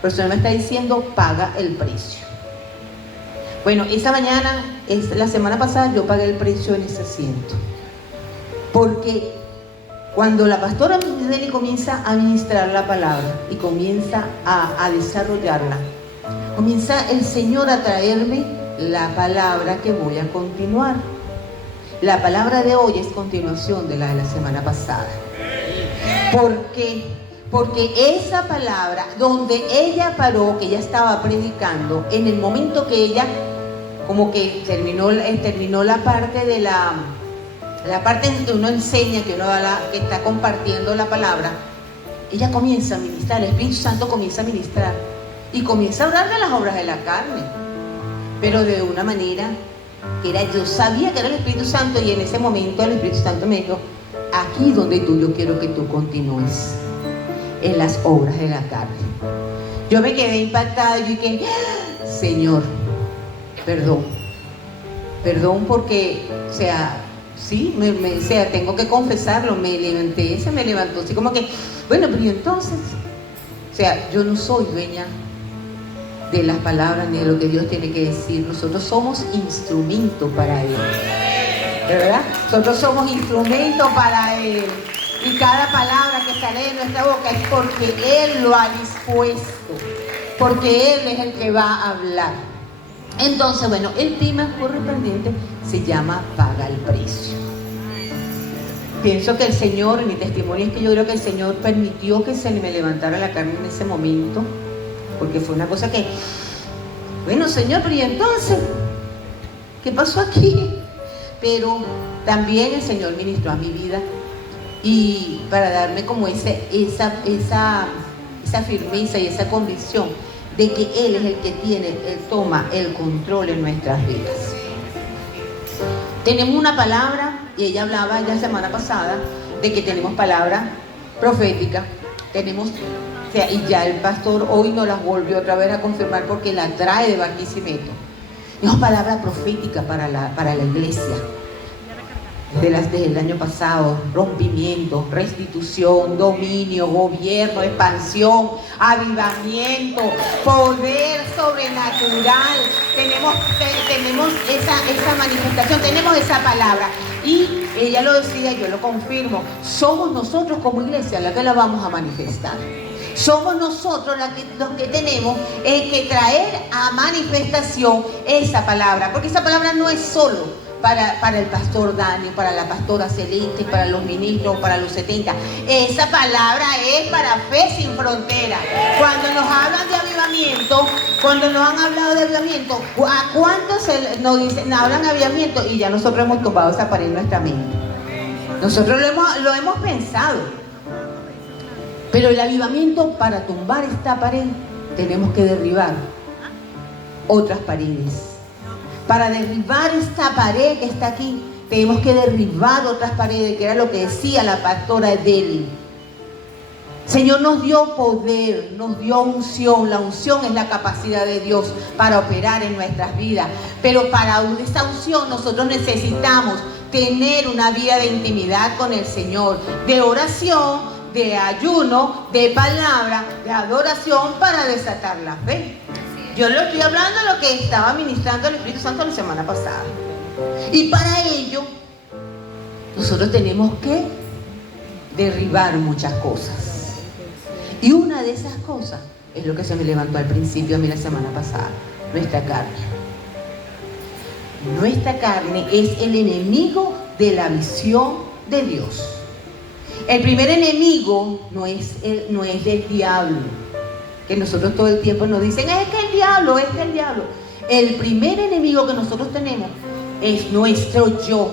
Pero el Señor me está diciendo, paga el precio. Bueno, esa mañana, la semana pasada, yo pagué el precio en ese asiento. Porque cuando la pastora Deli comienza a ministrar la palabra y comienza a desarrollarla, comienza el Señor a traerme la palabra que voy a continuar. La palabra de hoy es continuación de la semana pasada. ¿Por qué? Porque esa palabra, donde ella paró, que ella estaba predicando, en el momento que ella como que terminó la parte de la parte en que uno enseña, que uno que está compartiendo la palabra, ella comienza a ministrar, el Espíritu Santo comienza a ministrar y comienza a hablar de las obras de la carne, pero de una manera que yo sabía que era el Espíritu Santo, y en ese momento el Espíritu Santo me dijo, aquí donde yo quiero que tú continúes, en las obras de la carne. Yo me quedé impactada y dije, Señor, perdón porque, o sea, sí, tengo que confesarlo, me levantó así como que, bueno, pero y entonces, o sea, yo no soy dueña de las palabras ni de lo que Dios tiene que decir. Nosotros somos instrumento para Él, ¿verdad? Nosotros somos instrumento para Él, y cada palabra que sale de nuestra boca es porque Él lo ha dispuesto, porque Él es el que va a hablar. Entonces, bueno, el tema correspondiente se llama paga el precio. Pienso que el Señor, mi testimonio es que yo creo que el Señor permitió que se me levantara la carne en ese momento, porque fue una cosa que, bueno, Señor, pero ¿y entonces qué pasó aquí? Pero también el Señor ministró a mi vida, y para darme como esa firmeza y esa convicción de que Él es el que toma el control en nuestras vidas. Tenemos una palabra, y ella hablaba ya la semana pasada de que tenemos palabra profética, y ya el pastor hoy nos las volvió otra vez a confirmar porque la trae de Barquisimeto. Tenemos palabra profética para la iglesia. Desde el año pasado, rompimiento, restitución, dominio, gobierno, expansión, avivamiento, poder sobrenatural. Tenemos esa manifestación, tenemos esa palabra. Y ella lo decía, yo lo confirmo, somos nosotros como iglesia la que la vamos a manifestar. Somos nosotros los que tenemos que traer a manifestación esa palabra, porque esa palabra no es solo para el pastor Dani, para la pastora Celeste, para los ministros, para los 70. Esa palabra es para Fe Sin Frontera. Cuando nos hablan de avivamiento, cuando nos han hablado de avivamiento, ¿a cuántos nos dicen, hablan de avivamiento? Y ya nosotros hemos tumbado esa pared en nuestra mente. Nosotros lo hemos pensado. Pero el avivamiento, para tumbar esta pared, tenemos que derribar otras paredes. Para derribar esta pared que está aquí, tenemos que derribar otras paredes, que era lo que decía la pastora Deli. Señor nos dio poder, nos dio unción. La unción es la capacidad de Dios para operar en nuestras vidas. Pero para esta unción nosotros necesitamos tener una vida de intimidad con el Señor, de oración, de ayuno, de palabra, de adoración, para desatar la fe. Yo le estoy hablando de lo que estaba ministrando el Espíritu Santo la semana pasada. Y para ello, nosotros tenemos que derribar muchas cosas. Y una de esas cosas es lo que se me levantó al principio a mí la semana pasada: nuestra carne. Nuestra carne es el enemigo de la visión de Dios. El primer enemigo no es del diablo, que nosotros todo el tiempo nos dicen, es que el diablo. El primer enemigo que nosotros tenemos es nuestro yo,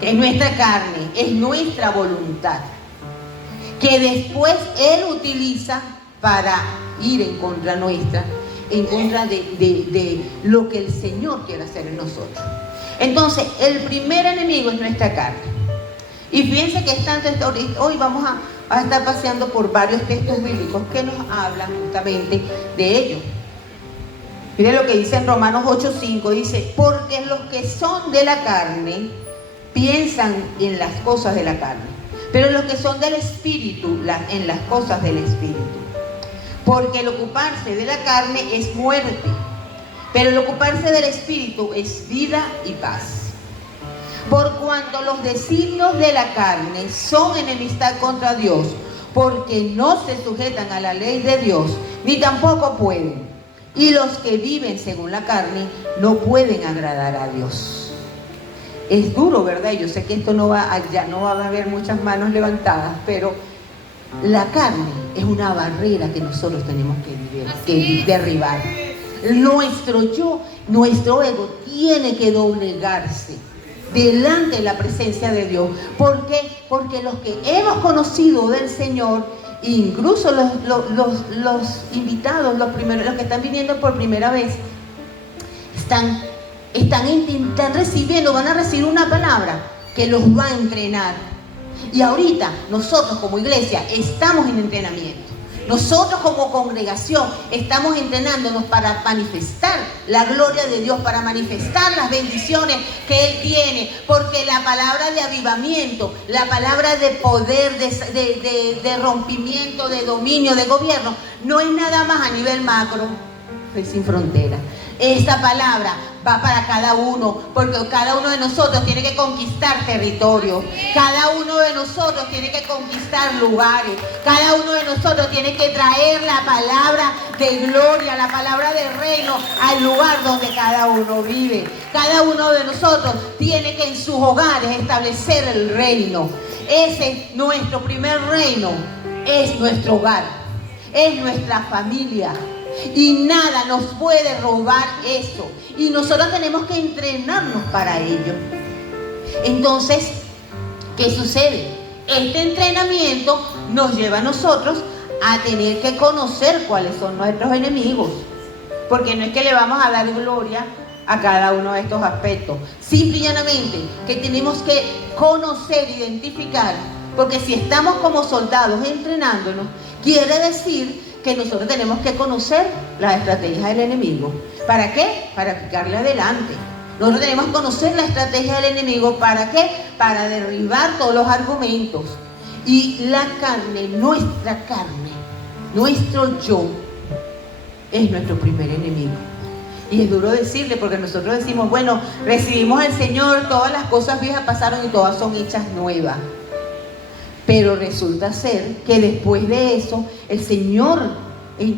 que es nuestra carne, es nuestra voluntad, que después Él utiliza para ir en contra nuestra, en contra de lo que el Señor quiere hacer en nosotros. Entonces, el primer enemigo es nuestra carne. Y fíjense que hoy vamos a estar paseando por varios textos bíblicos que nos hablan justamente de ello. Miren lo que dice en Romanos 8:5, dice, porque los que son de la carne piensan en las cosas de la carne, pero los que son del Espíritu, en las cosas del Espíritu. Porque el ocuparse de la carne es muerte, pero el ocuparse del espíritu es vida y paz. Por cuanto los designios de la carne son enemistad contra Dios, porque no se sujetan a la ley de Dios, ni tampoco pueden. Y los que viven según la carne no pueden agradar a Dios. Es duro, ¿verdad? Yo sé que esto ya no va a haber muchas manos levantadas, pero la carne es una barrera que nosotros tenemos que derribar. Nuestro yo, nuestro ego tiene que doblegarse delante de la presencia de Dios. ¿Por qué? Porque los que hemos conocido del Señor, incluso los invitados, los que están viniendo por primera vez, están recibiendo, van a recibir una palabra que los va a entrenar. Y ahorita nosotros como iglesia estamos en entrenamiento. Nosotros como congregación estamos entrenándonos para manifestar la gloria de Dios, para manifestar las bendiciones que Él tiene, porque la palabra de avivamiento, la palabra de poder, de rompimiento, de dominio, de gobierno, no es nada más a nivel macro, es sin frontera. Esta palabra va para cada uno, porque cada uno de nosotros tiene que conquistar territorio, cada uno de nosotros tiene que conquistar lugares, cada uno de nosotros tiene que traer la palabra de gloria, la palabra de reino al lugar donde cada uno vive. Cada uno de nosotros tiene que en sus hogares establecer el reino. Ese es nuestro primer reino, es nuestro hogar, es nuestra familia. Y nada nos puede robar eso. Y nosotros tenemos que entrenarnos para ello. Entonces, ¿qué sucede? Este entrenamiento nos lleva a nosotros a tener que conocer cuáles son nuestros enemigos. Porque no es que le vamos a dar gloria a cada uno de estos aspectos. Simple y llanamente que tenemos que conocer, identificar. Porque si estamos como soldados entrenándonos, quiere decir que nosotros tenemos que conocer las estrategias del enemigo. ¿Para qué? Para picarle adelante. Nosotros tenemos que conocer la estrategia del enemigo. ¿Para qué? Para derribar todos los argumentos. Y la carne, nuestra carne, nuestro yo, es nuestro primer enemigo. Y es duro decirle, porque nosotros decimos, bueno, recibimos al Señor, todas las cosas viejas pasaron y todas son hechas nuevas. Pero resulta ser que después de eso, el Señor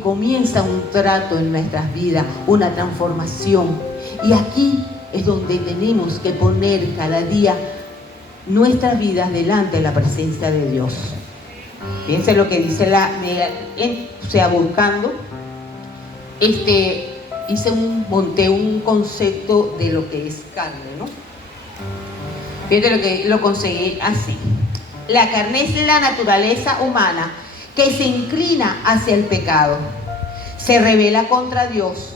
comienza un trato en nuestras vidas, una transformación. Y aquí es donde tenemos que poner cada día nuestras vidas delante de la presencia de Dios. Fíjense lo que dice buscando, monté un concepto de lo que es carne, ¿no? Fíjense lo que lo conseguí así. La carne es la naturaleza humana que se inclina hacia el pecado, se rebela contra Dios,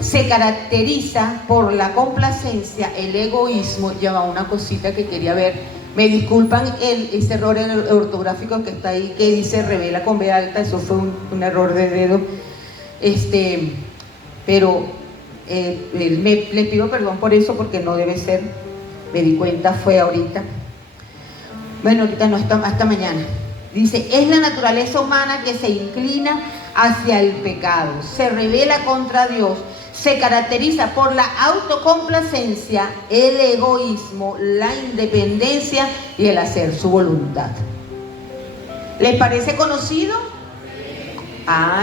se caracteriza por la complacencia, el egoísmo. Lleva una cosita que quería ver, me disculpan ese error ortográfico que está ahí, que dice revela con B alta, eso fue un error de dedo, pero les pido perdón por eso, porque no debe ser, me di cuenta fue ahorita. Bueno, ahorita no, hasta mañana. Dice, es la naturaleza humana que se inclina hacia el pecado, se rebela contra Dios, se caracteriza por la autocomplacencia, el egoísmo, la independencia y el hacer su voluntad. ¿Les parece conocido?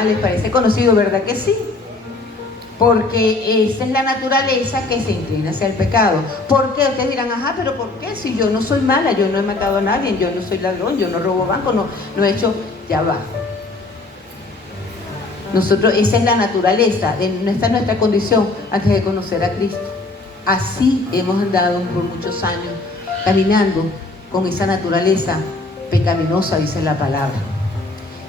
¿Les parece conocido? ¿Verdad que sí? Porque esa es la naturaleza que se inclina hacia el pecado. ¿Por qué? Ustedes dirán, pero ¿por qué? Si yo no soy mala, yo no he matado a nadie, yo no soy ladrón, yo no robo banco, no he hecho, ya va. Nosotros, esa es la naturaleza, esta es nuestra condición antes de conocer a Cristo. Así hemos andado por muchos años, caminando con esa naturaleza pecaminosa, dice la palabra.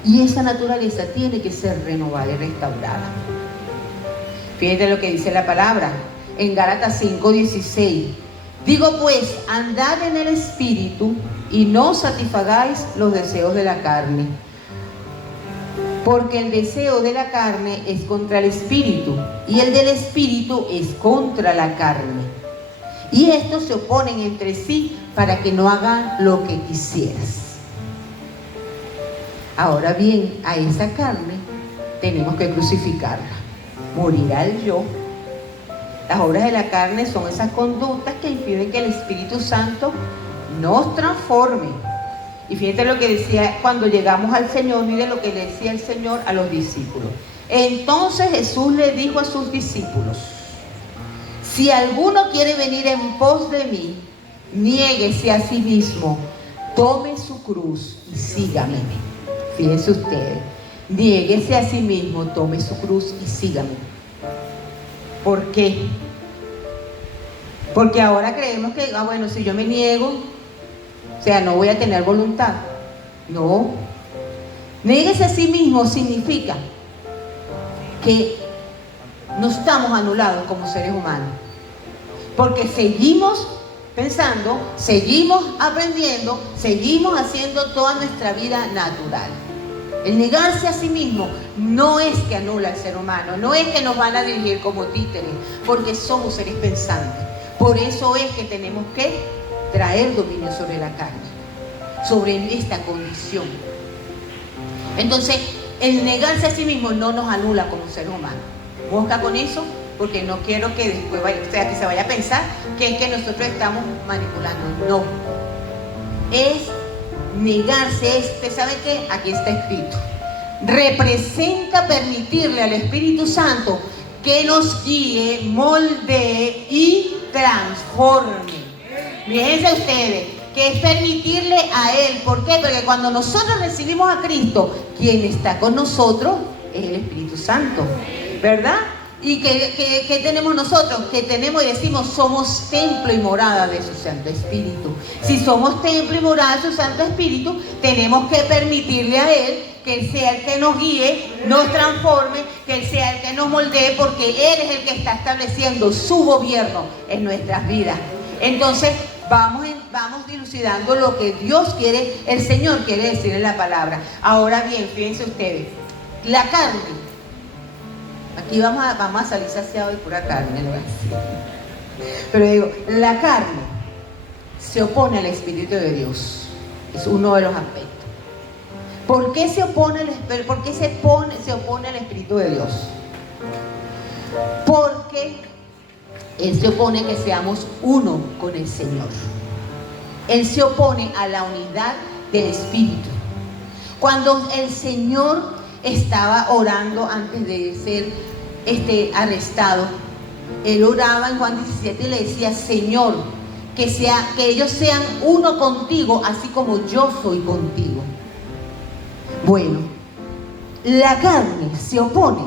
Y esa naturaleza tiene que ser renovada y restaurada. Fíjate lo que dice la palabra en Gálatas 5:16. Digo pues, andad en el Espíritu y no satisfagáis los deseos de la carne. Porque el deseo de la carne es contra el Espíritu y el del Espíritu es contra la carne. Y estos se oponen entre sí para que no hagan lo que quisieras. Ahora bien, a esa carne tenemos que crucificarla. Morir al yo. Las obras de la carne son esas conductas que impiden que el Espíritu Santo nos transforme. Y fíjate lo que decía cuando llegamos al Señor, mire lo que le decía el Señor a los discípulos. Entonces Jesús le dijo a sus discípulos: si alguno quiere venir en pos de mí, niéguese a sí mismo, tome su cruz y sígame. Fíjense ustedes, niéguese a sí mismo, tome su cruz y sígame. ¿Por qué? Porque ahora creemos que, bueno, si yo me niego, o sea, no voy a tener voluntad. No. Niéguese a sí mismo significa que no estamos anulados como seres humanos. Porque seguimos pensando, seguimos aprendiendo, seguimos haciendo toda nuestra vida natural. El negarse a sí mismo no es que anula al ser humano, no es que nos van a dirigir como títeres, porque somos seres pensantes. Por eso es que tenemos que traer dominio sobre la carne, sobre esta condición. Entonces, el negarse a sí mismo no nos anula como seres humanos. Busca con eso, porque no quiero que después que se vaya a pensar que es que nosotros estamos manipulando. No. Es negarse, ¿usted sabe qué? Aquí está escrito. Representa permitirle al Espíritu Santo que nos guíe, moldee y transforme. Fíjense ustedes, que es permitirle a Él. ¿Por qué? Porque cuando nosotros recibimos a Cristo, quien está con nosotros es el Espíritu Santo, ¿verdad? ¿Y qué tenemos nosotros? Que tenemos y decimos, somos templo y morada de su Santo Espíritu. Si somos templo y morada de su Santo Espíritu, tenemos que permitirle a Él que Él sea el que nos guíe, nos transforme, que Él sea el que nos moldee, porque Él es el que está estableciendo su gobierno en nuestras vidas. Entonces, vamos dilucidando lo que Dios quiere, el Señor quiere decir en la palabra. Ahora bien, fíjense ustedes, la carne, aquí vamos a salir saciados de pura carne, ¿no? Pero digo, la carne se opone al Espíritu de Dios. Es uno de los aspectos. ¿Por qué se opone al Espíritu de Dios? Porque Él se opone que seamos uno con el Señor. Él se opone a la unidad del Espíritu. Cuando el Señor estaba orando antes de ser arrestado, Él oraba en Juan 17 y le decía: Señor, que ellos sean uno contigo, así como yo soy contigo. Bueno, la carne se opone,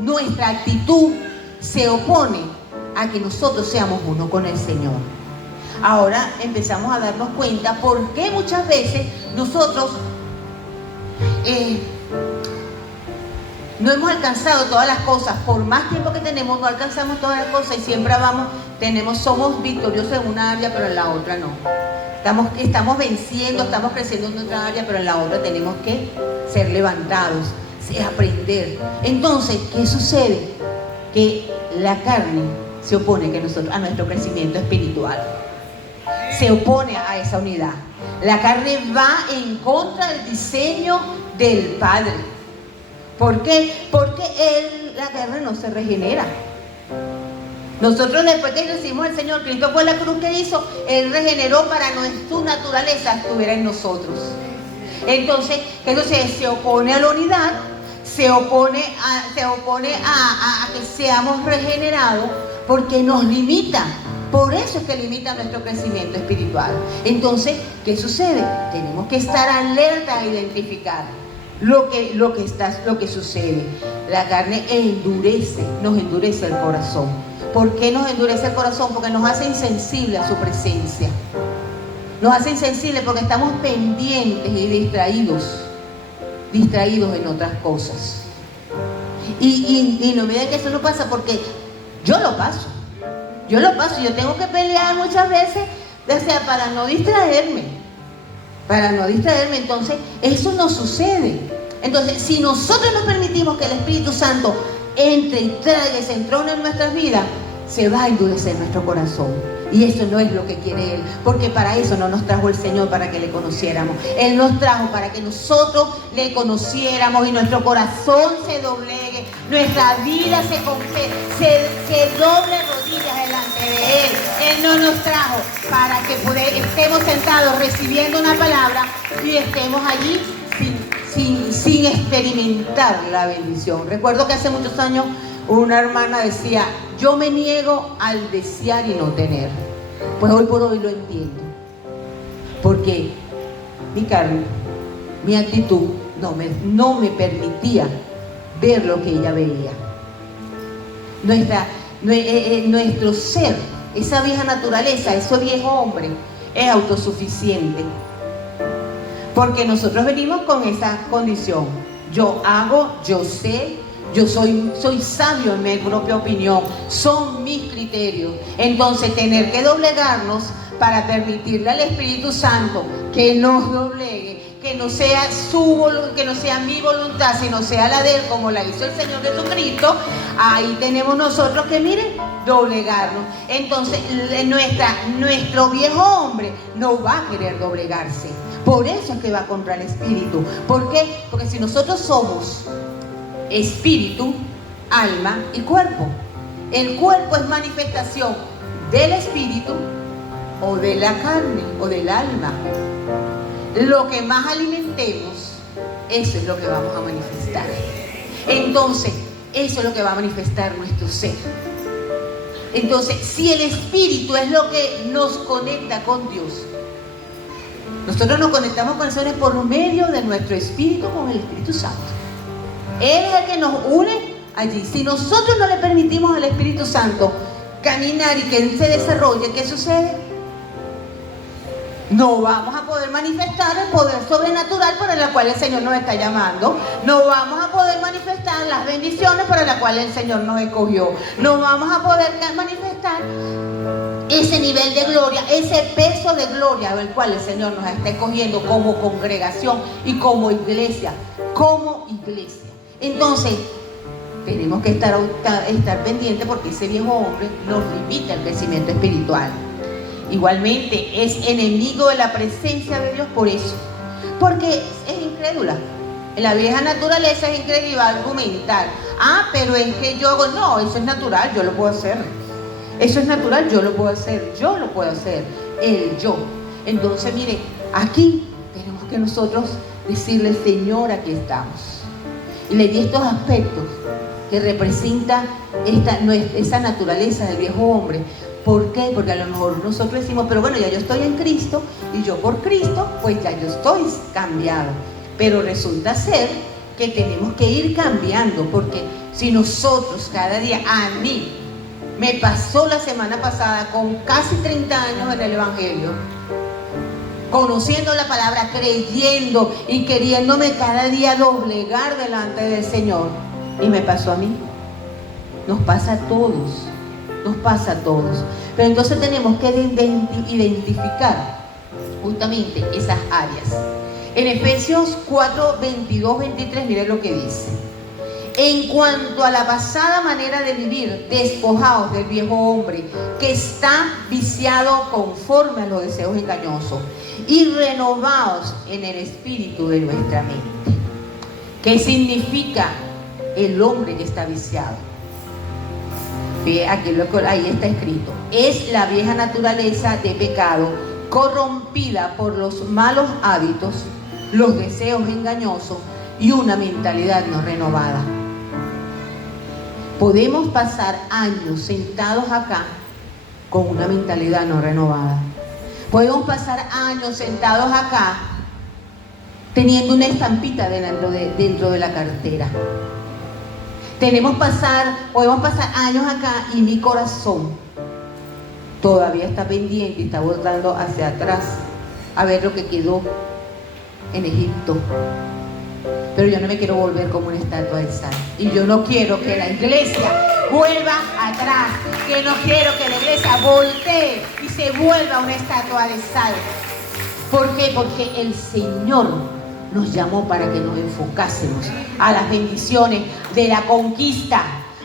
nuestra actitud se opone a que nosotros seamos uno con el Señor. Ahora empezamos a darnos cuenta por qué muchas veces nosotros no hemos alcanzado todas las cosas. Por más tiempo que tenemos, no alcanzamos todas las cosas y siempre somos victoriosos en una área, pero en la otra no. Estamos venciendo, estamos creciendo en otra área, pero en la otra tenemos que ser levantados, aprender. Entonces, ¿qué sucede? Que la carne se opone a nuestro crecimiento espiritual. Se opone a esa unidad. La carne va en contra del diseño del Padre. ¿Por qué? Porque la carne no se regenera. Nosotros, después que recibimos al Señor, Cristo fue la cruz que hizo, Él regeneró para que su naturaleza estuviera en nosotros. Entonces se opone a la unidad, se opone a que seamos regenerados, porque nos limita. Por eso es que limita nuestro crecimiento espiritual. Entonces, ¿qué sucede? Tenemos que estar alerta a identificar lo que sucede. La carne nos endurece el corazón. ¿Por qué nos endurece el corazón? Porque nos hace insensibles a su presencia. Nos hace insensibles porque estamos pendientes y distraídos en otras cosas. Y no me digan que eso no pasa, porque yo lo paso. Yo tengo que pelear muchas veces, para no distraerme. Entonces, eso no sucede. Entonces, si nosotros nos permitimos que el Espíritu Santo entre y traiga y se entrone en nuestras vidas, se va a endurecer nuestro corazón. Y eso no es lo que quiere Él, porque para eso no nos trajo el Señor, para que le conociéramos. Él nos trajo para que nosotros le conociéramos y nuestro corazón se doblegue, nuestra vida se doble rodillas delante de Él. Él no nos trajo para que estemos sentados recibiendo una palabra y estemos allí sin experimentar la bendición. Recuerdo que hace muchos años una hermana decía: yo me niego al desear y no tener. Pues hoy por hoy lo entiendo, porque mi carne, mi actitud no me permitía ver lo que ella veía. Nuestro ser, esa vieja naturaleza, ese viejo hombre es autosuficiente, porque nosotros venimos con esa condición: yo hago, yo sé, yo soy sabio en mi propia opinión, son mis criterios. Entonces tener que doblegarnos para permitirle al Espíritu Santo que nos doblegue, que no sea mi voluntad, sino sea la de Él, como la hizo el Señor Jesucristo. Ahí tenemos nosotros que, miren, doblegarnos. Entonces nuestro viejo hombre no va a querer doblegarse. Por eso es que va contra el Espíritu. ¿Por qué? Porque si nosotros somos espíritu, alma y cuerpo, el cuerpo es manifestación del espíritu o de la carne o del alma. Lo que más alimentemos, eso es lo que vamos a manifestar. Entonces, eso es lo que va a manifestar nuestro ser. Entonces, si el espíritu es lo que nos conecta con Dios, nosotros nos conectamos con el Señor por medio de nuestro espíritu con el Espíritu Santo. Él es el que nos une allí. Si nosotros no le permitimos al Espíritu Santo caminar y que Él se desarrolle, ¿qué sucede? No vamos a poder manifestar el poder sobrenatural para el cual el Señor nos está llamando. No vamos a poder manifestar las bendiciones para las cuales el Señor nos escogió. No vamos a poder manifestar ese nivel de gloria, ese peso de gloria al cual el Señor nos está escogiendo como congregación y como iglesia. Entonces, tenemos que estar pendientes, porque ese viejo hombre nos limita el crecimiento espiritual. Igualmente, es enemigo de la presencia de Dios por eso, porque es incrédula. La vieja naturaleza es incrédula y va a argumentar: pero es que yo hago. No, eso es natural, yo lo puedo hacer. Eso es natural, yo lo puedo hacer. Yo lo puedo hacer, el yo. Entonces, mire, aquí tenemos que nosotros decirle: Señor, aquí estamos. Y le di estos aspectos que representan esa naturaleza del viejo hombre. ¿Por qué? Porque a lo mejor nosotros decimos: pero bueno, ya yo estoy en Cristo, y yo por Cristo, pues ya yo estoy cambiado. Pero resulta ser que tenemos que ir cambiando, porque si nosotros cada día, a mí me pasó la semana pasada con casi 30 años en el Evangelio, conociendo la palabra, creyendo y queriéndome cada día doblegar delante del Señor. Y me pasó a mí. Nos pasa a todos. Pero entonces tenemos que identificar justamente esas áreas. En Efesios 4, 22, 23, miren lo que dice: en cuanto a la pasada manera de vivir, despojaos del viejo hombre que está viciado conforme a los deseos engañosos, y renovaos en el espíritu de nuestra mente. ¿Qué significa el hombre que está viciado? Aquí ahí está escrito: es la vieja naturaleza de pecado corrompida por los malos hábitos, los deseos engañosos y una mentalidad no renovada. Podemos pasar años sentados acá con una mentalidad no renovada. Podemos pasar años sentados acá teniendo una estampita dentro de la cartera. Podemos pasar años acá y mi corazón todavía está pendiente y está voltando hacia atrás a ver lo que quedó en Egipto. Pero yo no me quiero volver como una estatua de sal. Y yo no quiero que la iglesia vuelva atrás. Que no quiero que la iglesia voltee y se vuelva una estatua de sal. ¿Por qué? Porque el Señor nos llamó para que nos enfocásemos a las bendiciones de la conquista.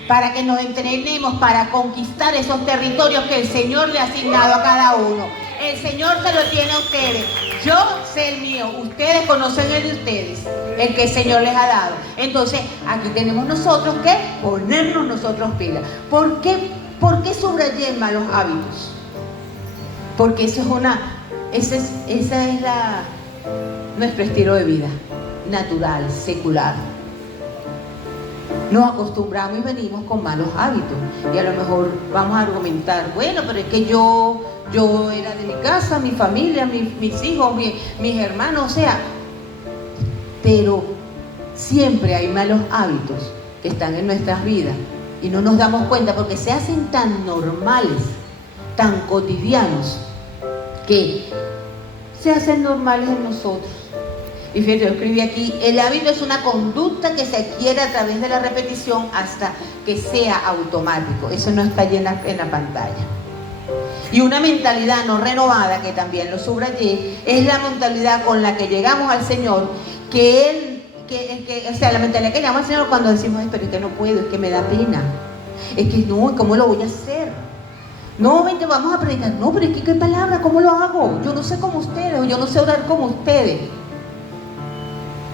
para que nos entrenemos para conquistar esos territorios que el Señor le ha asignado a cada uno. El Señor se lo tiene a ustedes. Yo sé el mío, ustedes conocen el de ustedes, el que el Señor les ha dado. Entonces, aquí tenemos nosotros que ponernos nosotros pilas. ¿Por qué subrayé malos hábitos? Porque eso es nuestro estilo de vida, natural, secular. Nos acostumbramos y venimos con malos hábitos. Y a lo mejor vamos a argumentar, bueno, pero es que yo era de mi casa, mi familia, mis hijos, mis hermanos, o sea, pero siempre hay malos hábitos que están en nuestras vidas y no nos damos cuenta porque se hacen tan normales, tan cotidianos, que se hacen normales en nosotros. Y fíjate, yo escribí aquí, el hábito es una conducta que se adquiere a través de la repetición hasta que sea automático. Eso no está allí en la pantalla. Y una mentalidad no renovada, que también lo subrayé, es la mentalidad con la que llegamos al Señor, o sea, la mentalidad que llegamos al Señor cuando decimos, pero es que no puedo, es que me da pena, es que no, ¿cómo lo voy a hacer? No, vente, vamos a predicar. No, pero es que ¿qué palabra? ¿Cómo lo hago? Yo no sé como ustedes, o yo no sé orar como ustedes.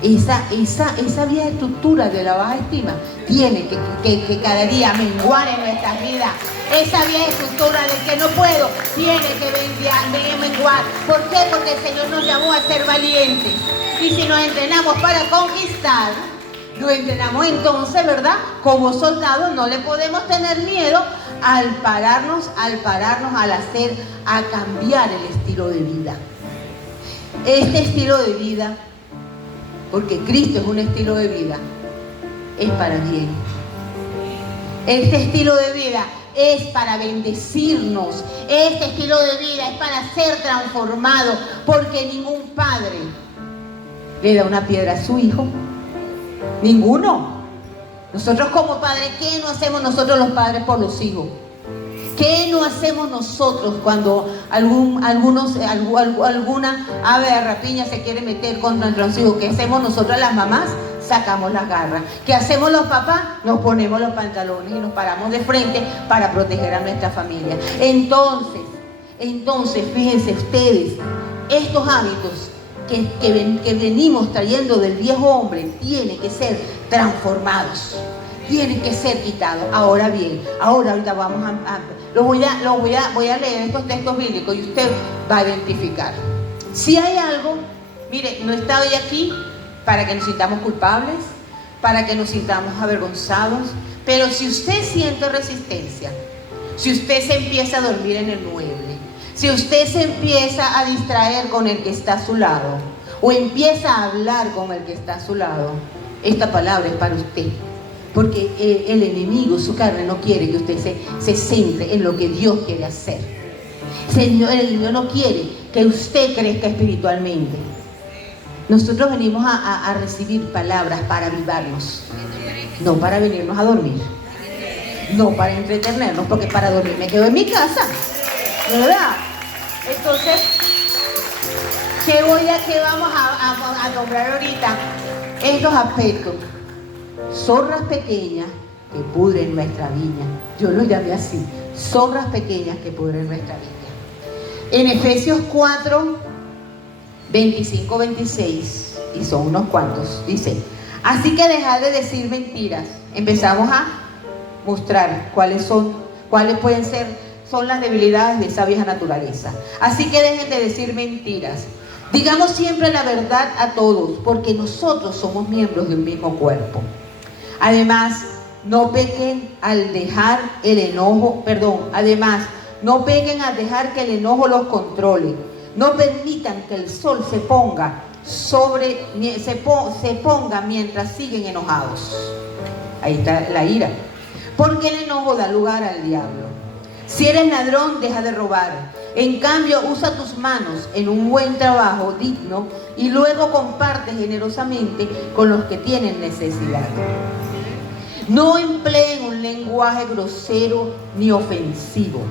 Esa vieja estructura de la baja estima tiene que cada día menguar en nuestras vidas. Esa vieja estructura del que no puedo tiene que menguar. ¿Por qué? Porque el Señor nos llamó a ser valientes. Y si nos entrenamos para conquistar, nos entrenamos entonces, ¿verdad? Como soldados no le podemos tener miedo al pararnos, a cambiar el estilo de vida. Este estilo de vida, porque Cristo es un estilo de vida, es para bien. Este estilo de vida es para bendecirnos. Este estilo de vida es para ser transformado, porque ningún padre le da una piedra a su hijo. Ninguno. Nosotros como padres, ¿qué no hacemos nosotros los padres por los hijos? ¿Qué no hacemos nosotros cuando alguna ave de rapiña se quiere meter contra nuestros hijos? ¿Qué hacemos nosotros las mamás? Sacamos las garras. ¿Qué hacemos los papás? Nos ponemos los pantalones y nos paramos de frente para proteger a nuestra familia. Entonces, fíjense ustedes, estos hábitos que venimos trayendo del viejo hombre tienen que ser transformados, tienen que ser quitados. Ahora bien, ahorita vamos voy a leer estos textos bíblicos y usted va a identificar. Si hay algo, mire, no está hoy aquí para que nos sintamos culpables, para que nos sintamos avergonzados, pero si usted siente resistencia, si usted se empieza a dormir en el mueble, si usted se empieza a distraer con el que está a su lado, o empieza a hablar con el que está a su lado, esta palabra es para usted. Porque el enemigo, su carne, no quiere que usted se centre en lo que Dios quiere hacer. El enemigo no quiere que usted crezca espiritualmente. Nosotros venimos a recibir palabras para avivarnos, no para venirnos a dormir, no para entretenernos, porque para dormir me quedo en mi casa, ¿verdad? Entonces, ¿qué vamos a nombrar ahorita? Estos aspectos. Zorras pequeñas que pudren nuestra viña. Yo lo llamé así, zorras pequeñas que pudren nuestra viña. En Efesios 4, 25, 26, y son unos cuantos, dice: así que dejad de decir mentiras. Empezamos a mostrar cuáles pueden ser, son las debilidades de esa vieja naturaleza. Así que dejen de decir mentiras. Digamos siempre la verdad a todos, porque nosotros somos miembros de un mismo cuerpo. Además, no pequen al dejar que el enojo los controle. No permitan que el sol se ponga mientras siguen enojados. Ahí está la ira. Porque el enojo da lugar al diablo. Si eres ladrón, deja de robar. En cambio, usa tus manos en un buen trabajo digno y luego comparte generosamente con los que tienen necesidad. No empleen un lenguaje grosero ni ofensivo.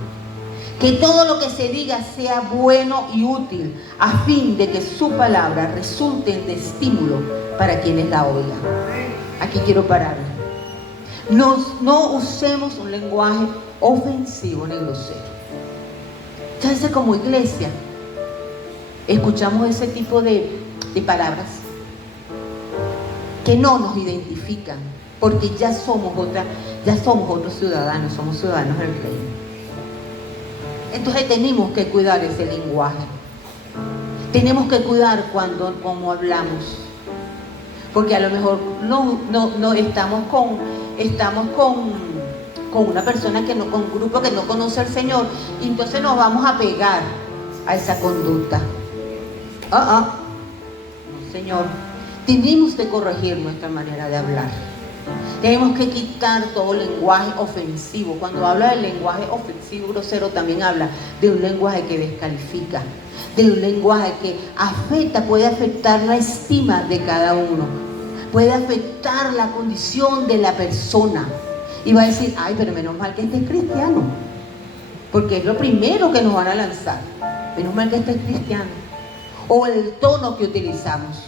Que todo lo que se diga sea bueno y útil, a fin de que su palabra resulte de estímulo para quienes la oigan. Aquí quiero pararme. No usemos un lenguaje ofensivo ni grosero. Entonces, como iglesia, escuchamos ese tipo de palabras que no nos identifican, porque ya somos otros ciudadanos, somos ciudadanos del reino. Entonces tenemos que cuidar ese lenguaje. Tenemos que cuidar cómo hablamos. Porque a lo mejor no estamos con una persona con un grupo que no conoce al Señor, y entonces nos vamos a pegar a esa conducta. No, Señor, tenemos que corregir nuestra manera de hablar. Tenemos que quitar todo lenguaje ofensivo. Cuando habla del lenguaje ofensivo, grosero, también habla de un lenguaje que descalifica, de un lenguaje que puede afectar la estima de cada uno, puede afectar la condición de la persona. Y va a decir, ay, pero menos mal que este es cristiano, porque es lo primero que nos van a lanzar. Menos mal que este es cristiano. O el tono que utilizamos.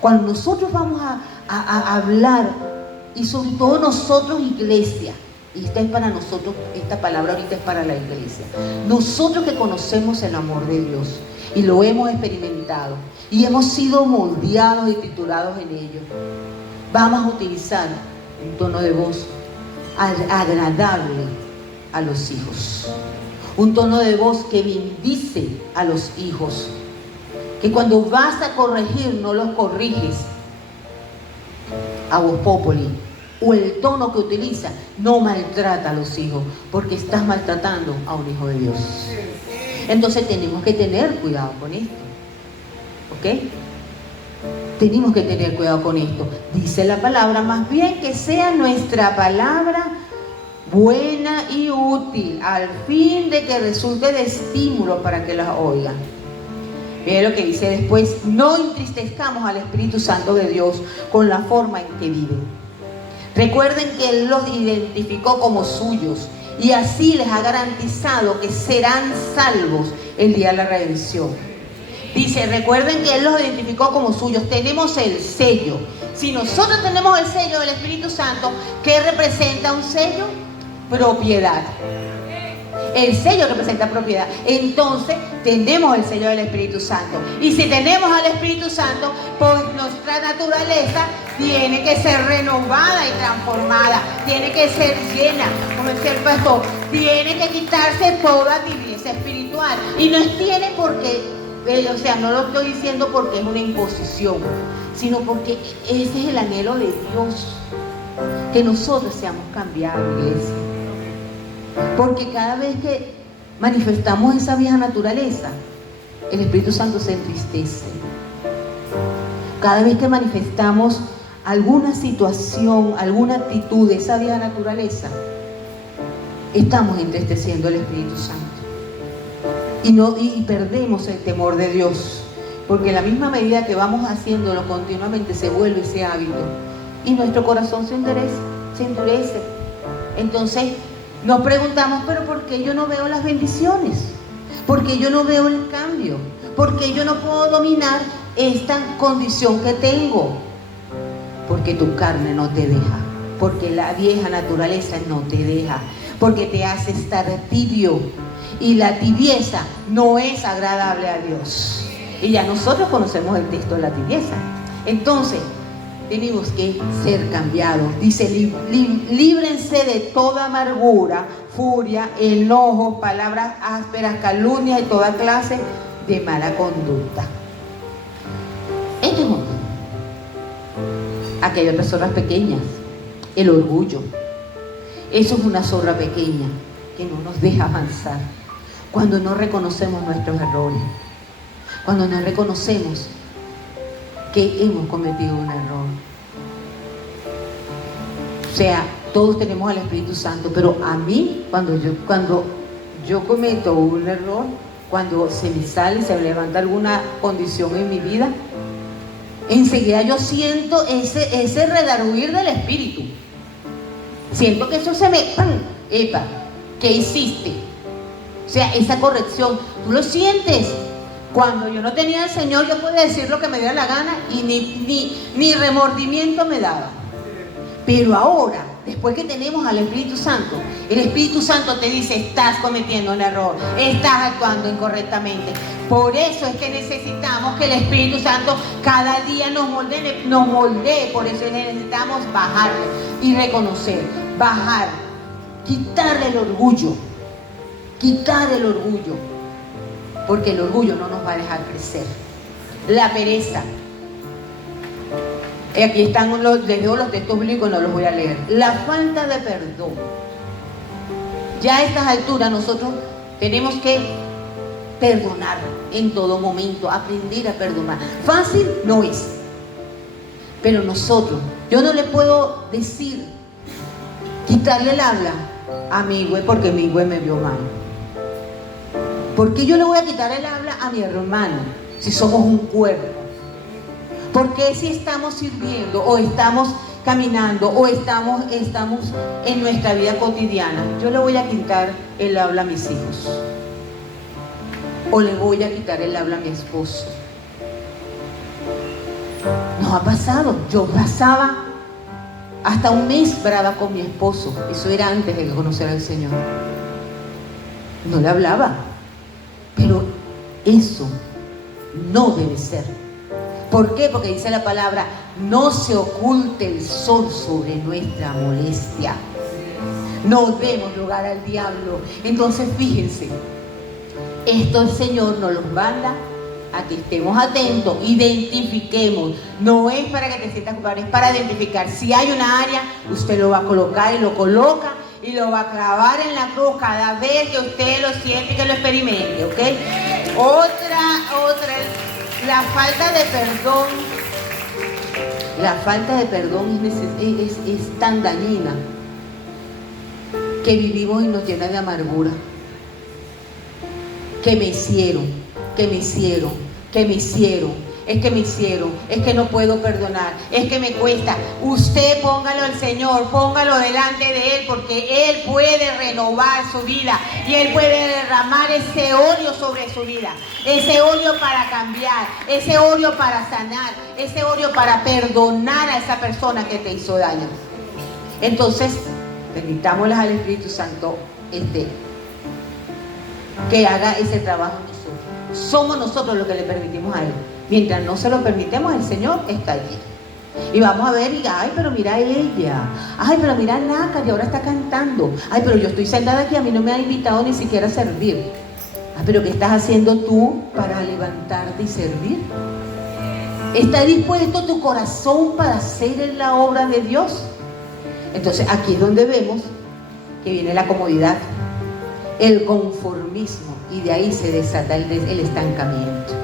Cuando nosotros vamos a hablar, y sobre todo nosotros, iglesia, y esta es para nosotros, esta palabra ahorita es para la iglesia, nosotros que conocemos el amor de Dios y lo hemos experimentado y hemos sido moldeados y triturados en ello, vamos a utilizar un tono de voz agradable a los hijos, un tono de voz que bendice a los hijos, que cuando vas a corregir no los corriges a voz populi, o el tono que utiliza no maltrata a los hijos, porque estás maltratando a un hijo de Dios. Entonces tenemos que tener cuidado con esto, ¿ok? Tenemos que tener cuidado con esto. Dice la palabra, más bien que sea nuestra palabra buena y útil, al fin de que resulte de estímulo para que las oigan. Mira lo que dice después: no entristezcamos al Espíritu Santo de Dios con la forma en que viven. Recuerden que Él los identificó como suyos y así les ha garantizado que serán salvos el día de la redención. Dice, recuerden que Él los identificó como suyos. Tenemos el sello. Si nosotros tenemos el sello del Espíritu Santo, ¿qué representa un sello? Propiedad. El sello representa propiedad. Entonces tenemos el sello del Espíritu Santo. Y si tenemos al Espíritu Santo, pues nuestra naturaleza tiene que ser renovada y transformada. Tiene que ser llena. Como decía el pastor, tiene que quitarse toda tibieza espiritual. Y no tiene por qué, no lo estoy diciendo porque es una imposición, sino porque ese es el anhelo de Dios, que nosotros seamos cambiados, iglesia. Porque cada vez que manifestamos esa vieja naturaleza, el Espíritu Santo se entristece. Cada vez que manifestamos alguna situación, alguna actitud de esa vieja naturaleza, estamos entristeciendo al Espíritu Santo. Y perdemos el temor de Dios, porque en la misma medida que vamos haciéndolo continuamente se vuelve ese hábito y nuestro corazón se endurece. Entonces nos preguntamos, pero ¿por qué yo no veo las bendiciones? ¿Por qué yo no veo el cambio? ¿Por qué yo no puedo dominar esta condición que tengo? Porque tu carne no te deja, porque la vieja naturaleza no te deja, porque te hace estar tibio, y la tibieza no es agradable a Dios. Y ya nosotros conocemos el texto de la tibieza. Entonces tenemos que ser cambiados. Dice, líbrense de toda amargura, furia, enojo, palabras ásperas, calumnias y toda clase de mala conducta. Esto es aquellas personas pequeñas, el orgullo. Eso es una zorra pequeña que no nos deja avanzar. Cuando no reconocemos nuestros errores, cuando no reconocemos que hemos cometido un error. O sea, todos tenemos al Espíritu Santo, pero a mí, cuando yo cometo un error, cuando se me sale, se me levanta alguna condición en mi vida, enseguida yo siento ese redarguir del Espíritu. Siento que eso se me... ¡Epa! ¿Qué hiciste? O sea, esa corrección, tú lo sientes. Cuando yo no tenía al Señor, yo podía decir lo que me diera la gana y ni remordimiento me daba. Pero ahora, después que tenemos al Espíritu Santo, el Espíritu Santo te dice, estás cometiendo un error, estás actuando incorrectamente. Por eso es que necesitamos que el Espíritu Santo cada día nos moldee. Por eso necesitamos bajarle y reconocer, bajar, quitarle el orgullo, porque el orgullo no nos va a dejar crecer. La pereza. Aquí están les digo los textos bíblicos, no los voy a leer. La falta de perdón. Ya a estas alturas nosotros tenemos que perdonar en todo momento, aprender a perdonar. Fácil no es, pero nosotros, yo no le puedo decir, quitarle el habla a mi güey porque mi güey me vio mal. ¿Por qué yo le voy a quitar el habla a mi hermano si somos un cuerpo? ¿Por qué si estamos sirviendo o estamos caminando o estamos en nuestra vida cotidiana, yo le voy a quitar el habla a mis hijos? ¿O le voy a quitar el habla a mi esposo? Nos ha pasado. Yo pasaba hasta un mes brava con mi esposo. Eso era antes de conocer al Señor. No le hablaba. Pero eso no debe ser. ¿Por qué? Porque dice la palabra, no se oculte el sol sobre nuestra molestia. No demos lugar al diablo. Entonces fíjense, esto el Señor nos los manda a que estemos atentos, identifiquemos. No es para que te sientas culpable, es para identificar. Si hay una área, usted lo va a colocar y lo coloca y lo va a clavar en la cruz cada vez que usted lo siente y que lo experimente, ¿ok? Otra, la falta de perdón. La falta de perdón es tan dañina que vivimos y nos llena de amargura. Que me hicieron, es que no puedo perdonar, es que me cuesta. Usted póngalo al Señor, póngalo delante de Él, porque Él puede renovar su vida y Él puede derramar ese óleo sobre su vida, ese óleo para cambiar, ese óleo para sanar, ese óleo para perdonar a esa persona que te hizo daño. Entonces, permitámosle al Espíritu Santo que haga ese trabajo en nosotros. Somos nosotros los que le permitimos a Él. Mientras no se lo permitemos, el Señor está allí. Y vamos a ver, y ay, pero mira ella, ay, pero mira a Nácar, y ahora está cantando, ay, pero yo estoy sentada aquí, a mí no me ha invitado ni siquiera a servir. Ay, pero ¿qué estás haciendo tú para levantarte y servir? ¿Está dispuesto tu corazón para hacer la obra de Dios? Entonces aquí es donde vemos que viene la comodidad, el conformismo, y de ahí se desata el estancamiento.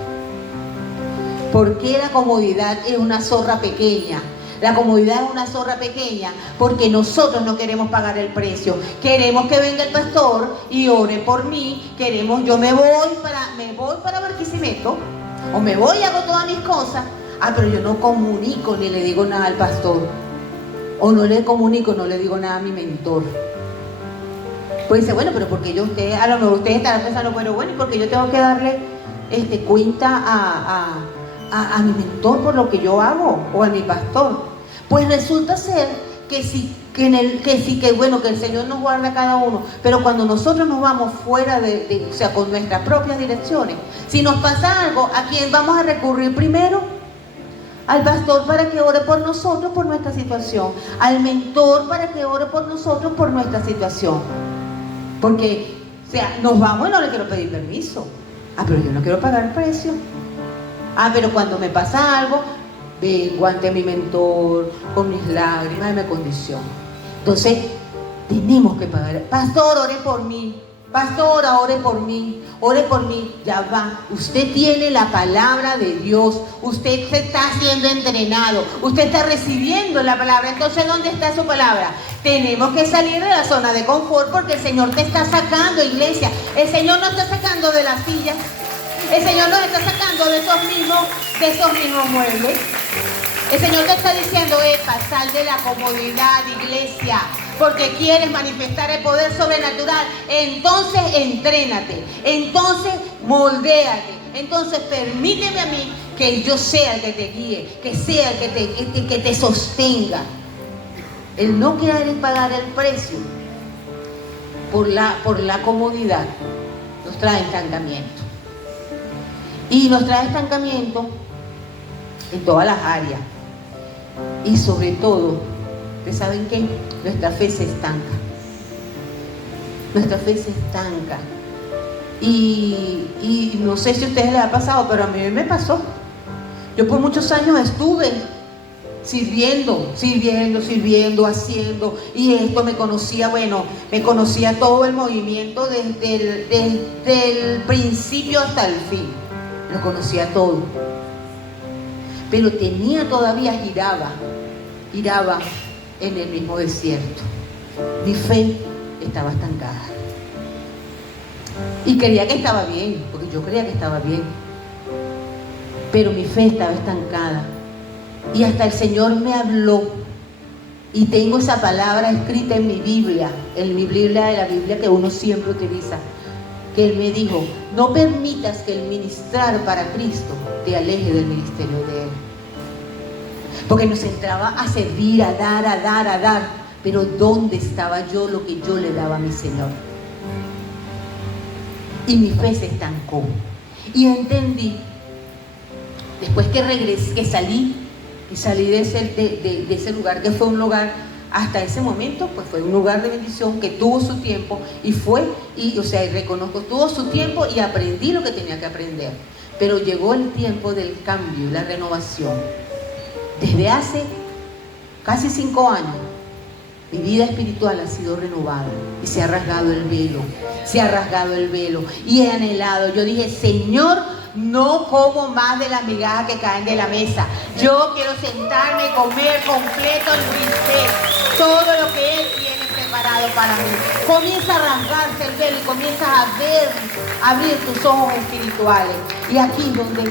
¿Por qué la comodidad es una zorra pequeña? La comodidad es una zorra pequeña porque nosotros no queremos pagar el precio. Queremos que venga el pastor y ore por mí. Yo me voy para Barquisimeto, o me voy y hago todas mis cosas. Ah, pero yo no comunico ni le digo nada al pastor, o no le comunico, no le digo nada a mi mentor. Pues dice, bueno, pero porque a lo mejor ustedes estarán pensando, pero bueno, ¿y porque yo tengo que darle cuenta a mi mentor por lo que yo hago, o a mi pastor? Pues resulta ser que que el Señor nos guarda a cada uno, pero cuando nosotros nos vamos fuera o sea, con nuestras propias direcciones, si nos pasa algo, ¿a quién vamos a recurrir primero? Al pastor para que ore por nosotros, por nuestra situación, al mentor para que ore por nosotros, por nuestra situación. Porque, o sea, nos vamos y no le quiero pedir permiso. Ah, pero yo no quiero pagar el precio. Ah, pero cuando me pasa algo, vengo ante mi mentor con mis lágrimas y me condiciono. Entonces, tenemos que pagar. Pastor, ore por mí. Pastora, ore por mí. Ore por mí. Ya va. Usted tiene la palabra de Dios. Usted se está siendo entrenado. Usted está recibiendo la palabra. Entonces, ¿dónde está su palabra? Tenemos que salir de la zona de confort porque el Señor te está sacando, iglesia. El Señor nos está sacando de las sillas. El Señor nos está sacando de esos mismos muebles. El Señor te está diciendo, sal de la comodidad, iglesia, porque quieres manifestar el poder sobrenatural. Entonces entrénate, entonces moldéate, entonces permíteme a mí que yo sea el que te guíe, que sea el que te sostenga. El no querer pagar el precio por la comodidad nos trae estancamiento. Y nos trae estancamiento en todas las áreas. Y sobre todo, ¿ustedes saben qué? Nuestra fe se estanca. Nuestra fe se estanca. Y no sé si a ustedes les ha pasado, pero a mí me pasó. Yo por muchos años estuve sirviendo, haciendo, y esto me conocía todo el movimiento desde el principio hasta el fin. Lo conocía todo. Pero giraba en el mismo desierto. Mi fe estaba estancada. Y creía que estaba bien, porque yo creía que estaba bien. Pero mi fe estaba estancada. Y hasta el Señor me habló. Y tengo esa palabra escrita en mi Biblia, la Biblia que uno siempre utiliza. Que Él me dijo: no permitas que el ministrar para Cristo te aleje del ministerio de Él. Porque nos entraba a servir, a dar. Pero ¿dónde estaba yo lo que yo le daba a mi Señor? Y mi fe se estancó. Y entendí, después que regresé, que salí de ese lugar, que fue un lugar, hasta ese momento, pues fue un lugar de bendición que tuvo su tiempo y reconozco, tuvo su tiempo y aprendí lo que tenía que aprender. Pero llegó el tiempo del cambio y la renovación. Desde hace casi 5 años, mi vida espiritual ha sido renovada y se ha rasgado el velo, y he anhelado. Yo dije: Señor, no como más de las migajas que caen de la mesa. Yo quiero sentarme y comer completo el bistec, todo lo que Él tiene preparado para mí. Comienza a rasgarse el velo y comienzas a abrir tus ojos espirituales. Y aquí donde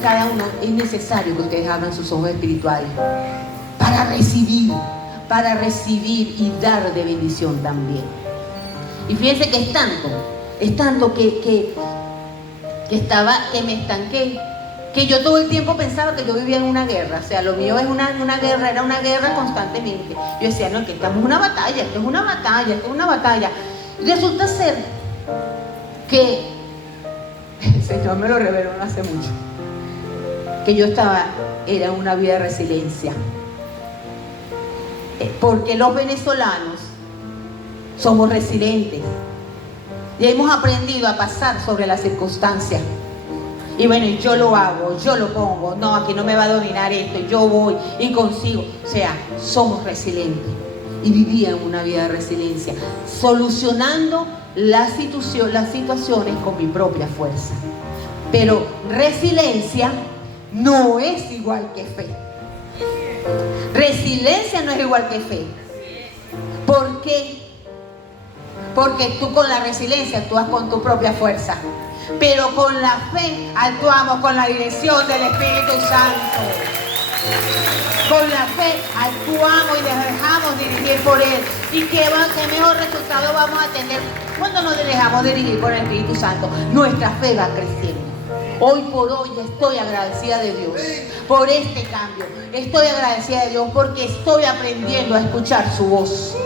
cada uno es necesario que ustedes abran sus ojos espirituales para recibir y dar de bendición también. Y fíjense que es tanto que me estanqué, que yo todo el tiempo pensaba que yo vivía en una guerra. O sea, lo mío es una guerra, era una guerra constantemente. Yo decía: no, que estamos en una batalla, esto es una batalla. Y resulta ser que el Señor me lo reveló no hace mucho, que yo era una vida de resiliencia. Porque los venezolanos somos resilientes y hemos aprendido a pasar sobre las circunstancias. Y bueno, y yo lo hago, yo lo pongo, no, aquí no me va a dominar esto, yo voy y consigo. O sea, somos resilientes. Y vivía en una vida de resiliencia, solucionando las situaciones con mi propia fuerza. Pero resiliencia no es igual que fe. Resiliencia no es igual que fe. ¿Por qué? Porque tú con la resiliencia actúas con tu propia fuerza, pero con la fe actuamos con la dirección del Espíritu Santo. Con la fe actuamos y nos dejamos dirigir por Él. ¿Y qué mejor resultado vamos a tener cuando nos dejamos dirigir por el Espíritu Santo? Nuestra fe va creciendo. Hoy por hoy estoy agradecida de Dios por este cambio. Estoy agradecida de Dios porque estoy aprendiendo a escuchar su voz.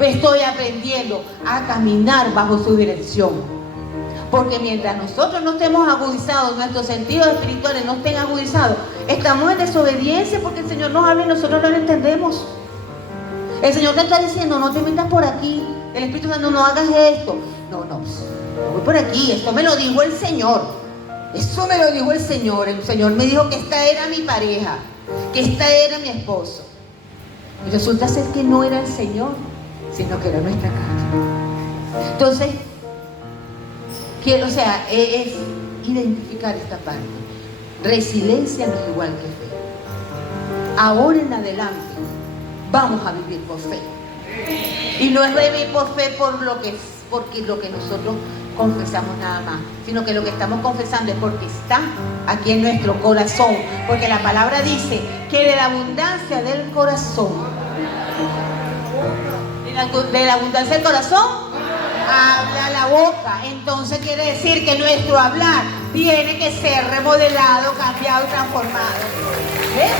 Estoy aprendiendo a caminar bajo su dirección. Porque mientras nosotros no estemos agudizados, nuestros sentidos espirituales no estén agudizados, estamos en desobediencia porque el Señor nos habla y nosotros no lo entendemos. El Señor te está diciendo: no te metas por aquí. El Espíritu Santo: no hagas esto. No, voy por aquí. Esto me lo dijo el Señor. Eso me lo dijo el Señor. El Señor me dijo que esta era mi pareja, que esta era mi esposo. Y resulta ser que no era el Señor, sino que era nuestra carne. Entonces, es identificar esta parte. Resiliencia no es igual que fe. Ahora en adelante vamos a vivir por fe. Y no es vivir por fe porque lo que nosotros confesamos nada más, sino que lo que estamos confesando es porque está aquí en nuestro corazón. Porque la palabra dice que de la abundancia del corazón, de la abundancia del corazón, habla la boca. Entonces quiere decir que nuestro hablar tiene que ser remodelado, cambiado y transformado. ¿Ves?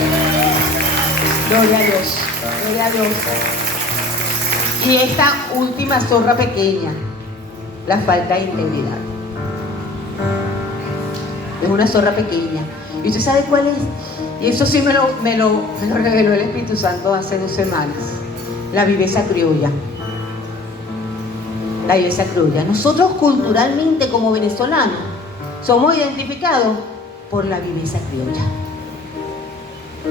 Gloria a Dios, gloria a Dios. Y esta última zorra pequeña, la falta de integridad. Es una zorra pequeña. ¿Y usted sabe cuál es? Y eso sí me lo reveló el Espíritu Santo hace 2 semanas. La viveza criolla. La viveza criolla. Nosotros culturalmente como venezolanos somos identificados por la viveza criolla.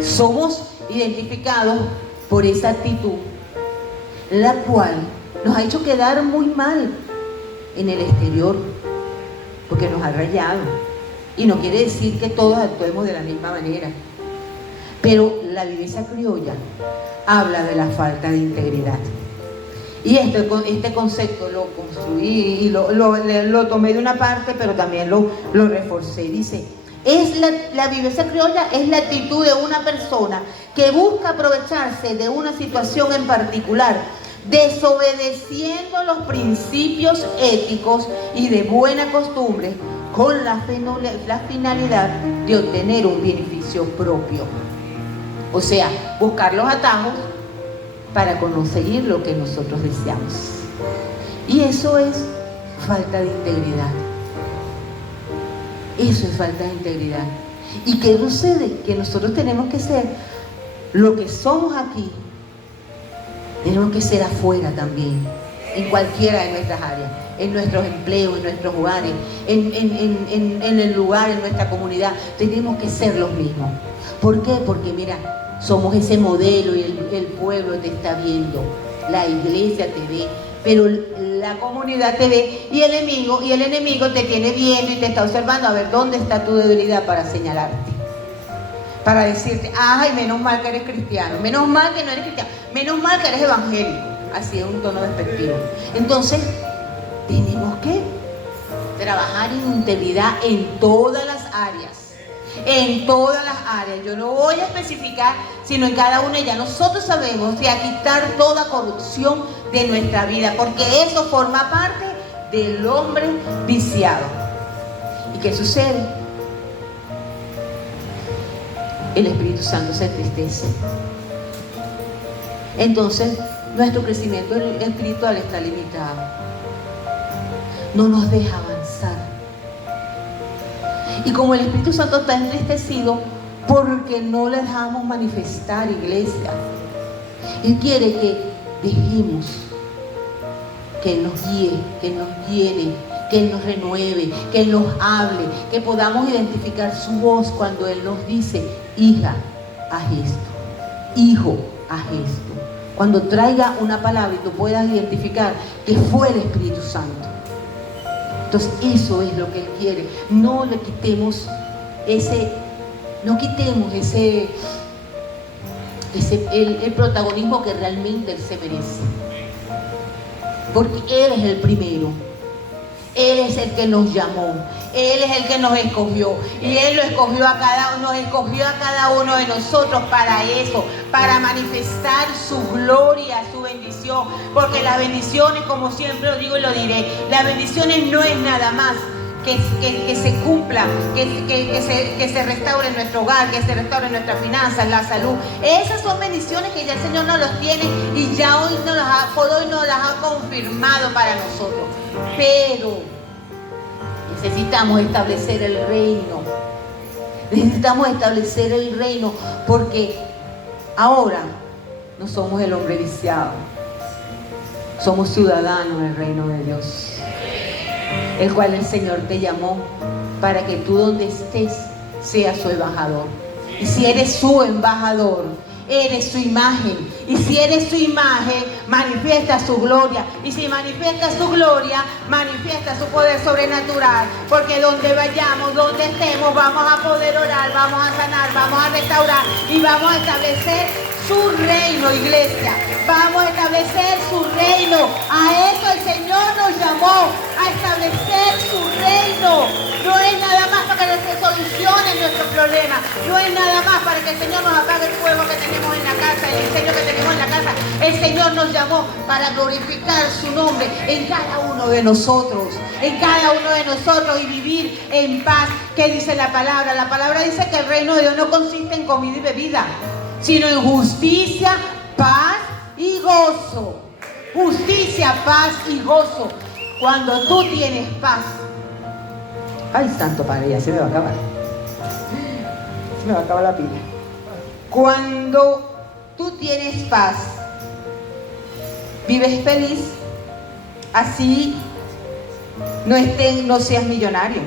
Somos identificados por esa actitud, la cual nos ha hecho quedar muy mal en el exterior, porque nos ha rayado. Y no quiere decir que todos actuemos de la misma manera, pero la viveza criolla habla de la falta de integridad. Y este concepto lo construí y lo tomé de una parte, pero también lo reforcé. Dice, la viveza criolla es la actitud de una persona que busca aprovecharse de una situación en particular, desobedeciendo los principios éticos y de buena costumbre, con la finalidad de obtener un beneficio propio. O sea, buscar los atajos para conseguir lo que nosotros deseamos. Y eso es falta de integridad. Eso es falta de integridad. ¿Y qué sucede? Que nosotros tenemos que ser lo que somos aquí, tenemos que ser afuera también, en cualquiera de nuestras áreas, en nuestros empleos, en nuestros hogares, en el lugar, en nuestra comunidad. Tenemos que ser los mismos. ¿Por qué? Porque mira, somos ese modelo y el pueblo te está viendo, la iglesia te ve, pero la comunidad te ve y el enemigo te tiene viendo y te está observando a ver dónde está tu debilidad para señalarte, para decirte, ay, menos mal que eres cristiano, menos mal que no eres cristiano, menos mal que eres evangélico, así en un tono despectivo. Entonces tenemos que trabajar en integridad en todas las áreas, en todas las áreas. Yo no voy a especificar, sino en cada una de ellas. Nosotros sabemos de quitar toda corrupción de nuestra vida, porque eso forma parte del hombre viciado. ¿Y qué sucede? El Espíritu Santo se entristece. Entonces, nuestro crecimiento espiritual está limitado. No nos deja avanzar. Y como el Espíritu Santo está entristecido, porque no le dejamos manifestar, iglesia. Él quiere que dejemos que Él nos guíe, que Él nos llene, que Él nos renueve, que Él nos hable, que podamos identificar su voz cuando Él nos dice, hija, haz esto, hijo, haz esto. Cuando traiga una palabra y tú puedas identificar que fue el Espíritu Santo. Entonces eso es lo que Él quiere. No le quitemos el protagonismo que realmente Él se merece. Porque Él es el primero. Él es el que nos llamó. Él es el que nos escogió. Y Él nos escogió a cada uno de nosotros para eso, para manifestar su gloria, su bendición. Porque las bendiciones, como siempre lo digo y lo diré, las bendiciones no es nada más que se cumpla, que se restaure nuestro hogar, que se restaure nuestras finanzas, la salud. Esas son bendiciones que ya el Señor nos los tiene y ya hoy nos las ha confirmado para nosotros. Pero necesitamos establecer el reino. Necesitamos establecer el reino porque ahora no somos el hombre viciado. Somos ciudadanos del reino de Dios, el cual el Señor te llamó para que tú donde estés seas su embajador. Y si eres su embajador, eres su imagen. Y si eres su imagen, manifiesta su gloria. Y si manifiesta su gloria, manifiesta su poder sobrenatural. Porque donde vayamos, donde estemos, vamos a poder orar, vamos a sanar, vamos a restaurar y vamos a establecer su reino, iglesia. Vamos a establecer su reino. A eso el Señor nos llamó, a establecer su reino. No es nada más para que se solucionen nuestros problemas. No es nada más para que el Señor nos apague el fuego que tenemos en la casa, el incendio que tenemos en la casa. El Señor nos llamó para glorificar su nombre en cada uno de nosotros. En cada uno de nosotros y vivir en paz. ¿Qué dice la palabra? La palabra dice que el reino de Dios no consiste en comida y bebida, sino en justicia, paz y gozo. justicia, paz y gozo. Cuando tú tienes paz. Ay, santo Padre, ya se me va a acabar. Se me va a acabar la pila. Cuando tú tienes paz, vives feliz, así no seas millonario.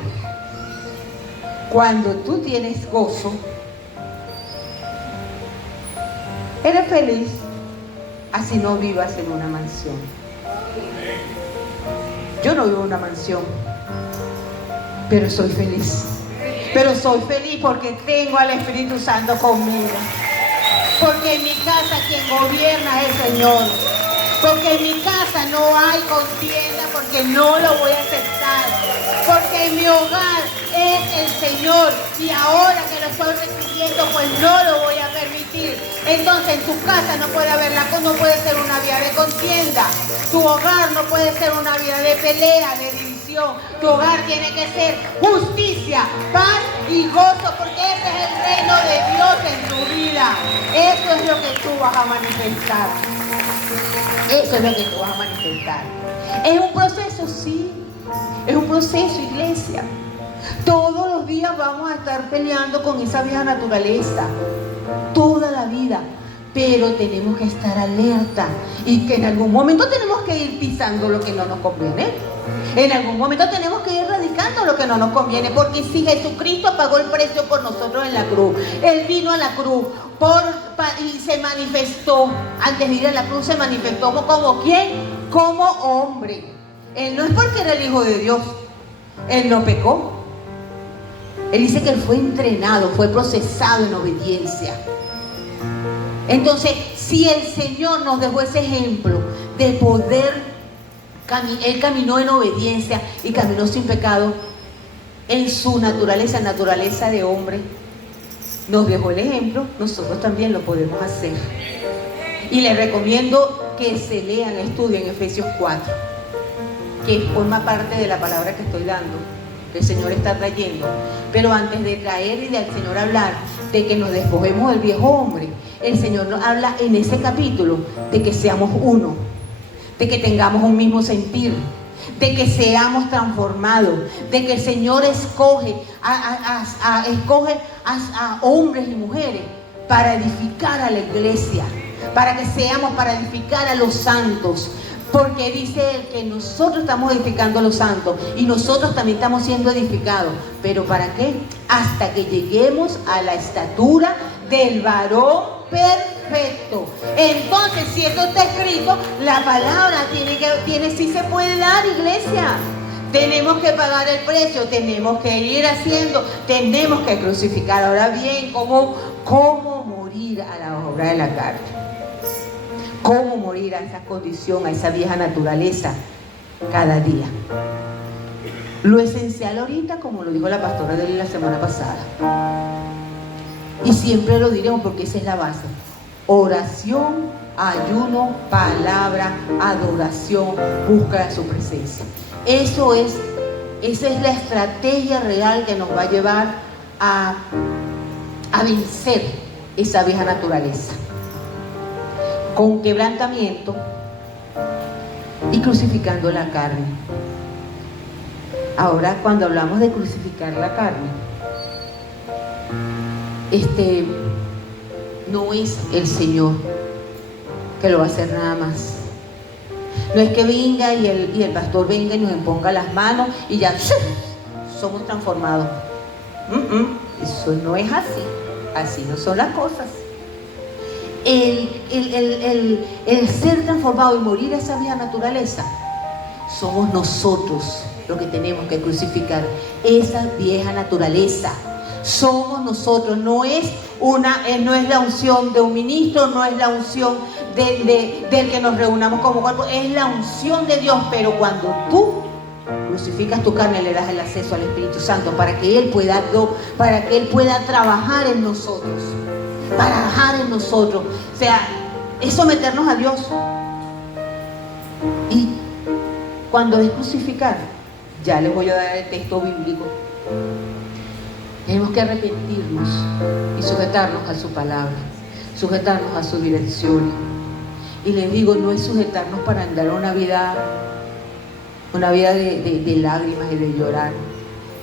Cuando tú tienes gozo, eres feliz, así no vivas en una mansión. Yo no vivo en una mansión, pero soy feliz. Pero soy feliz porque tengo al Espíritu Santo conmigo. Porque en mi casa quien gobierna es el Señor. Porque en mi casa no hay contienda, porque no lo voy a aceptar. Porque en mi hogar es el Señor. Y ahora que lo estoy recibiendo, pues no lo voy a permitir. Entonces en tu casa no puede ser una vida de contienda. Tu hogar no puede ser una vida de pelea, de división. Tu hogar tiene que ser justicia, paz y gozo, porque ese es el reino de Dios en tu vida. Eso es lo que tú vas a manifestar. Eso es lo que tú vas a manifestar. Es un proceso, sí. Es un proceso, iglesia. Todos los días vamos a estar peleando con esa vieja naturaleza. Toda la vida. Pero tenemos que estar alerta. Y que en algún momento tenemos que ir pisando lo que no nos conviene. En algún momento tenemos que ir erradicando lo que no nos conviene. Porque si Jesucristo pagó el precio por nosotros en la cruz. Él vino a la cruz y se manifestó. Antes de ir a la cruz se manifestó como ¿quién? Como hombre. Él no es porque era el Hijo de Dios. Él no pecó. Él dice que él fue entrenado, fue procesado en obediencia. Entonces, si el Señor nos dejó ese ejemplo de poder, él caminó en obediencia y caminó sin pecado en su naturaleza de hombre, nos dejó el ejemplo, nosotros también lo podemos hacer. Y les recomiendo que se lean, estudien Efesios 4, que forma parte de la palabra que estoy dando, que el Señor está trayendo. Pero antes de traer y del Señor hablar de que nos despojemos del viejo hombre, el Señor nos habla en ese capítulo de que seamos uno, de que tengamos un mismo sentir, de que seamos transformados, de que el Señor escoge a hombres y mujeres para edificar a la iglesia, para edificar a los santos. Porque dice él que nosotros estamos edificando a los santos y nosotros también estamos siendo edificados. ¿Pero para qué? Hasta que lleguemos a la estatura del varón perfecto. Entonces, si esto está escrito, la palabra sí se puede dar, iglesia. Tenemos que pagar el precio, tenemos que ir haciendo, tenemos que crucificar. Ahora bien, ¿cómo morir a la obra de la carne? ¿Cómo morir a esa condición, a esa vieja naturaleza cada día? Lo esencial ahorita, como lo dijo la pastora de la semana pasada, y siempre lo diremos porque esa es la base: oración, ayuno, palabra, adoración, busca de su presencia. Esa es la estrategia real que nos va a llevar a vencer esa vieja naturaleza, con quebrantamiento y crucificando la carne. Ahora, cuando hablamos de crucificar la carne, no es el Señor que lo va a hacer nada más. No es que venga y el pastor venga y nos imponga las manos y ya somos transformados. Eso no es así. Así no son las cosas. El ser transformado y morir a esa vieja naturaleza, somos nosotros los que tenemos que crucificar esa vieja naturaleza. Somos nosotros. No es la unción de un ministro, no es la unción del que nos reunamos como cuerpo, es la unción de Dios. Pero cuando tú crucificas tu carne, le das el acceso al Espíritu Santo para que Él pueda trabajar en nosotros. Trabajar en nosotros. O sea, es someternos a Dios. Y cuando es crucificar, ya les voy a dar el texto bíblico. Tenemos que arrepentirnos y sujetarnos a su palabra, sujetarnos a sus direcciones. Y les digo, no es sujetarnos para andar una vida de lágrimas y de llorar,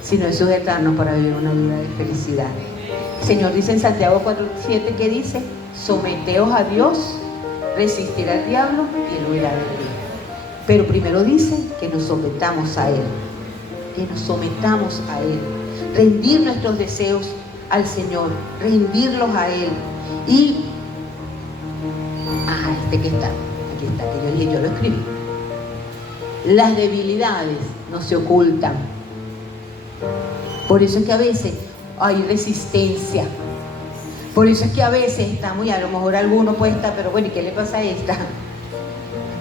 sino es sujetarnos para vivir una vida de felicidad. El Señor dice en Santiago 4:7, ¿qué dice? Someteos a Dios, resistir al diablo y él huirá de ti. Pero primero dice que nos sometamos a Él, rendir nuestros deseos al Señor, rendirlos a Él. Y aquí está, que yo lo escribí. Las debilidades no se ocultan. Por eso es que a veces hay resistencia. Por eso es que a veces estamos, y a lo mejor alguno puede estar, pero bueno, ¿y qué le pasa a esta?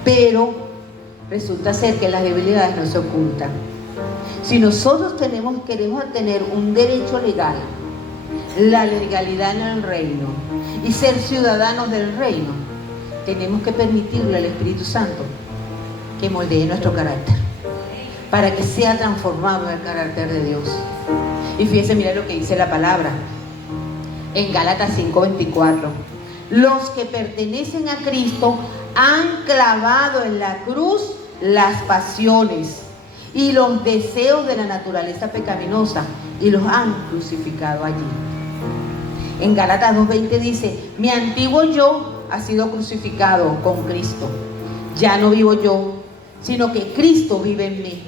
Pero resulta ser que las debilidades no se ocultan. Si nosotros queremos tener un derecho legal, la legalidad en el reino, y ser ciudadanos del reino, tenemos que permitirle al Espíritu Santo que moldee nuestro carácter, para que sea transformado en el carácter de Dios. Y fíjense, mira lo que dice la palabra en Gálatas 5:24. Los que pertenecen a Cristo han clavado en la cruz las pasiones y los deseos de la naturaleza pecaminosa y los han crucificado allí. En Gálatas 2:20 dice: mi antiguo yo ha sido crucificado con Cristo. Ya no vivo yo, sino que Cristo vive en mí.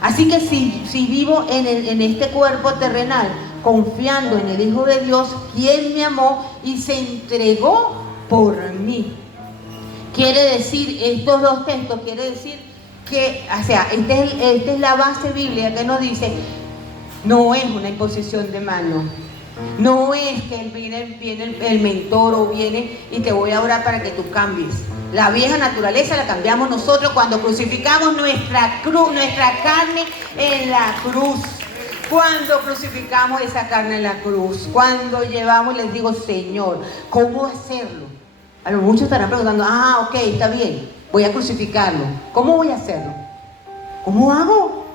Así que si vivo en este cuerpo terrenal, confiando en el Hijo de Dios, quien me amó y se entregó por mí. Quiere decir, estos dos textos quiere decir que, o sea, esta es la base bíblica que nos dice, no es una imposición de mano. No es que viene el mentor o viene y te voy a orar para que tú cambies. La vieja naturaleza la cambiamos nosotros cuando crucificamos nuestra carne en la cruz. Cuando crucificamos esa carne en la cruz, cuando llevamos, les digo, Señor, ¿cómo hacerlo? A lo muchos estarán preguntando, ok, está bien, voy a crucificarlo. ¿Cómo voy a hacerlo? ¿Cómo hago?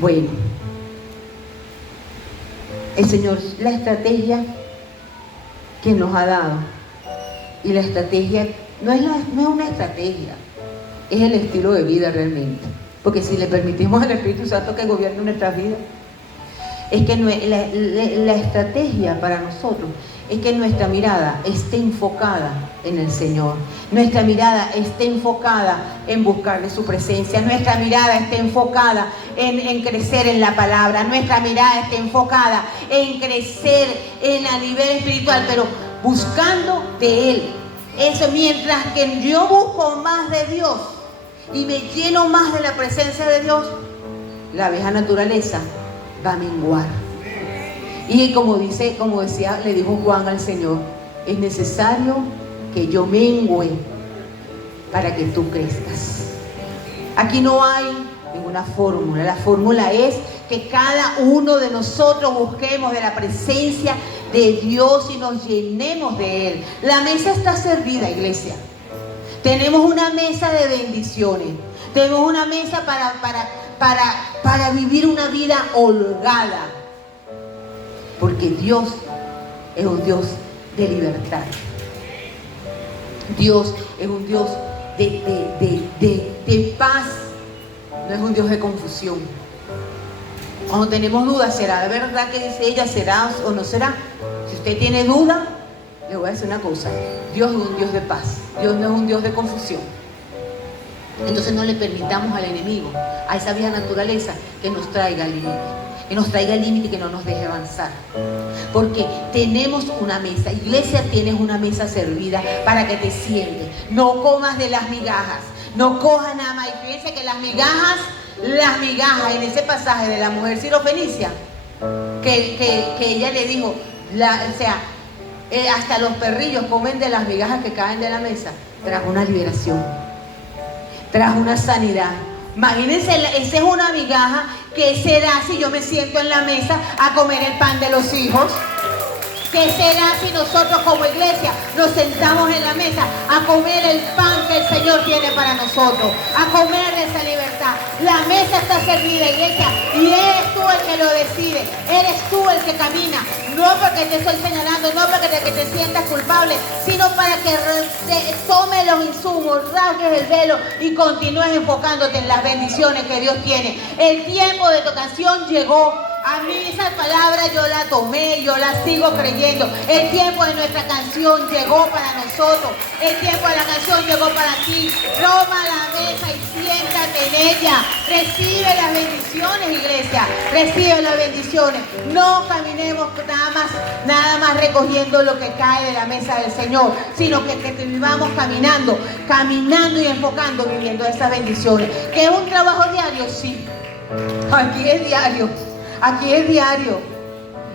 Bueno, el Señor, la estrategia que nos ha dado, y la estrategia no es una estrategia, es el estilo de vida realmente. Porque si le permitimos al Espíritu Santo que gobierne nuestras vidas, es que la estrategia para nosotros es que nuestra mirada esté enfocada en el Señor. Nuestra mirada esté enfocada en buscarle su presencia. Nuestra mirada esté enfocada en crecer en la palabra. Nuestra mirada esté enfocada en crecer a nivel espiritual, pero buscando de Él. Eso, mientras que yo busco más de Dios y me lleno más de la presencia de Dios, la vieja naturaleza va a menguar. Y como decía, le dijo Juan al Señor, es necesario que yo mengüe para que tú crezcas. Aquí no hay ninguna fórmula. La fórmula es que cada uno de nosotros busquemos de la presencia de Dios y nos llenemos de Él. La mesa está servida, iglesia. Tenemos una mesa de bendiciones. Tenemos una mesa para vivir una vida holgada. Porque Dios es un Dios de libertad. Dios es un Dios de paz. No es un Dios de confusión. Cuando tenemos dudas, ¿será de verdad que dice ella? ¿Será o no será? Si usted tiene duda, le voy a decir una cosa. Dios es un Dios de paz. Dios no es un Dios de confusión. Entonces no le permitamos al enemigo, a esa vieja naturaleza, que nos traiga al límite. Que nos traiga el límite y que no nos deje avanzar. Porque tenemos una mesa. Iglesia, tienes una mesa servida para que te sientes. No comas de las migajas. No cojas nada más. Y fíjense que las migajas en ese pasaje de la mujer sirofenicia, que ella le dijo, hasta los perrillos comen de las migajas que caen de la mesa. Trajo una liberación. Trajo una sanidad. Imagínense, esa es una migaja. ¿Qué será si yo me siento en la mesa a comer el pan de los hijos? ¿Qué será si nosotros como iglesia nos sentamos en la mesa a comer el pan que el Señor tiene para nosotros? A comer de esa libertad. La mesa está servida, iglesia, y eres tú el que lo decide. Eres tú el que camina. no porque te estoy señalando, no para que te sientas culpable, sino para que tome los insumos, rasgues el velo y continúes enfocándote en las bendiciones que Dios tiene. El tiempo de tu canción llegó. A mí esa palabra yo la tomé, yo la sigo creyendo. El tiempo de nuestra canción llegó para nosotros. El tiempo de la canción llegó para ti. Toma la mesa y siéntate en ella. Recibe las bendiciones, iglesia. Recibe las bendiciones. No caminemos nada más recogiendo lo que cae de la mesa del Señor, sino que vivamos caminando y enfocando, viviendo esas bendiciones. ¿Que es un trabajo diario? Sí. Aquí es diario. Aquí es diario.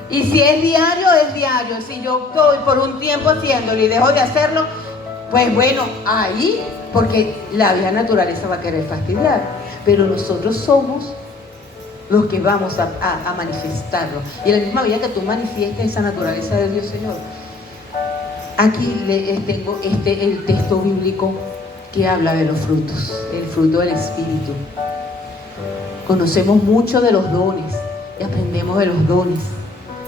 Y si es diario, es diario. Si yo estoy por un tiempo haciéndolo y dejo de hacerlo, pues bueno, ahí, porque la vieja naturaleza va a querer fastidiar. Pero nosotros somos los que vamos a manifestarlo. Y en la misma medida que tú manifiestes esa naturaleza de Dios, Señor. Aquí tengo el texto bíblico que habla de los frutos, el fruto del Espíritu. Conocemos mucho de los dones y aprendemos de los dones.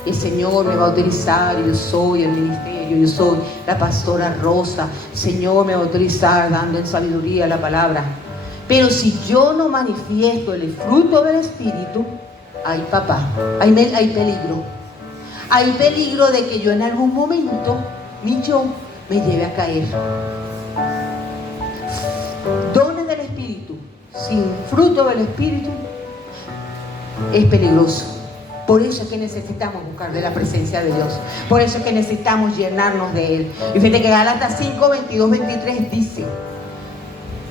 El Señor me va a utilizar, yo soy el ministerio, yo soy la pastora Rosa. El Señor me va a utilizar dando en sabiduría la palabra. Pero si yo no manifiesto el fruto del Espíritu, hay peligro. Hay peligro de que yo en algún momento, mi yo, me lleve a caer. Dones del Espíritu sin fruto del Espíritu es peligroso. Por eso es que necesitamos buscar de la presencia de Dios. Por eso es que necesitamos llenarnos de Él. Y fíjate que Gálatas 5, 22, 23 dice: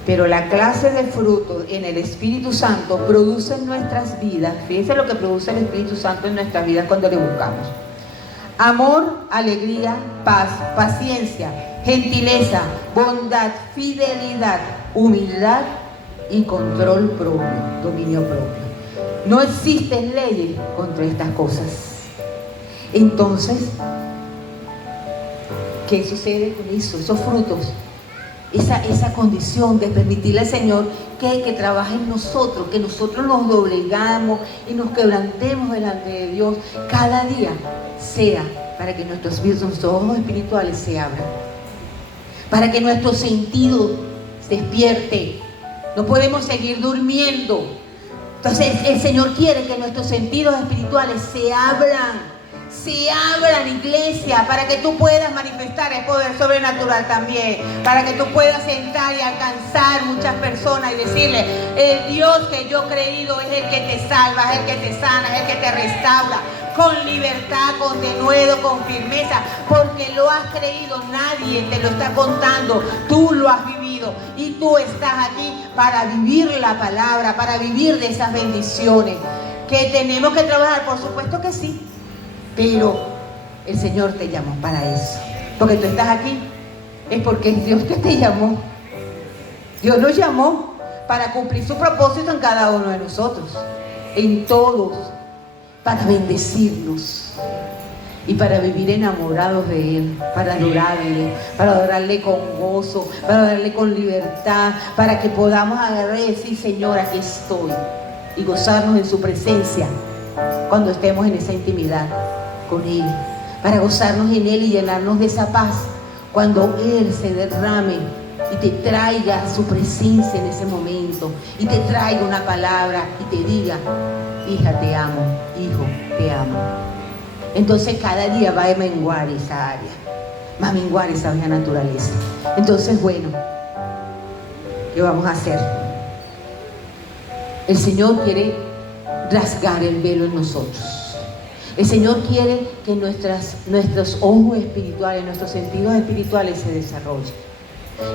pero la clase de fruto en el Espíritu Santo produce en nuestras vidas. Fíjense lo que produce el Espíritu Santo en nuestras vidas cuando le buscamos: amor, alegría, paz, paciencia, gentileza, bondad, fidelidad, humildad y control propio, dominio propio. No existen leyes contra estas cosas. Entonces, ¿qué sucede con eso? Esos frutos, esa condición de permitirle al Señor que trabaje en nosotros, que nosotros nos doblegamos y nos quebrantemos delante de Dios cada día, sea para que nuestros ojos espirituales se abran, para que nuestro sentido se despierte. No podemos seguir durmiendo. Entonces el Señor quiere que nuestros sentidos espirituales se abran, iglesia, para que tú puedas manifestar el poder sobrenatural también, para que tú puedas sentar y alcanzar muchas personas y decirle: el Dios que yo he creído es el que te salva, es el que te sana, es el que te restaura, con libertad, con denuedo, con firmeza, porque lo has creído, nadie te lo está contando, tú lo has vivido y tú estás aquí para vivir la palabra, para vivir de esas bendiciones. Que tenemos que trabajar, por supuesto que sí, pero el Señor te llamó para eso. Porque tú estás aquí, es porque es Dios que te llamó. Dios nos llamó para cumplir su propósito en cada uno de nosotros, en todos, para bendecirnos y para vivir enamorados de Él, para adorarle con gozo, para adorarle con libertad, para que podamos agarrar y decir: Señor, aquí estoy, y gozarnos en su presencia cuando estemos en esa intimidad con Él, para gozarnos en Él y llenarnos de esa paz cuando Él se derrame y te traiga su presencia en ese momento, y te traiga una palabra y te diga: hija, te amo, hijo, te amo. Entonces cada día va a menguar esa área, va a menguar esa vieja naturaleza. Entonces, bueno, ¿qué vamos a hacer? El Señor quiere rasgar el velo en nosotros. El Señor quiere que nuestros ojos espirituales, nuestros sentidos espirituales se desarrollen.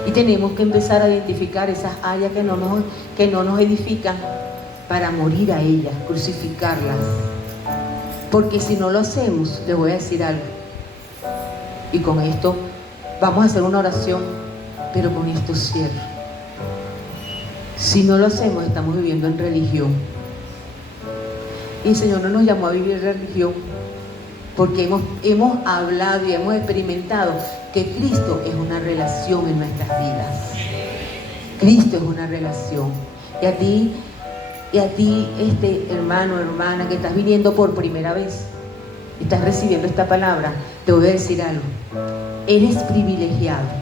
Y tenemos que empezar a identificar esas áreas que no nos edifican, para morir a ellas, crucificarlas. Porque si no lo hacemos, les voy a decir algo. Y con esto vamos a hacer una oración, pero con esto cierro. Si no lo hacemos, estamos viviendo en religión. Y el Señor no nos llamó a vivir religión, porque hemos hablado y hemos experimentado que Cristo es una relación en nuestras vidas. Cristo es una relación. Y a ti, hermano, hermana, que estás viniendo por primera vez, estás recibiendo esta palabra, te voy a decir algo. Eres privilegiado.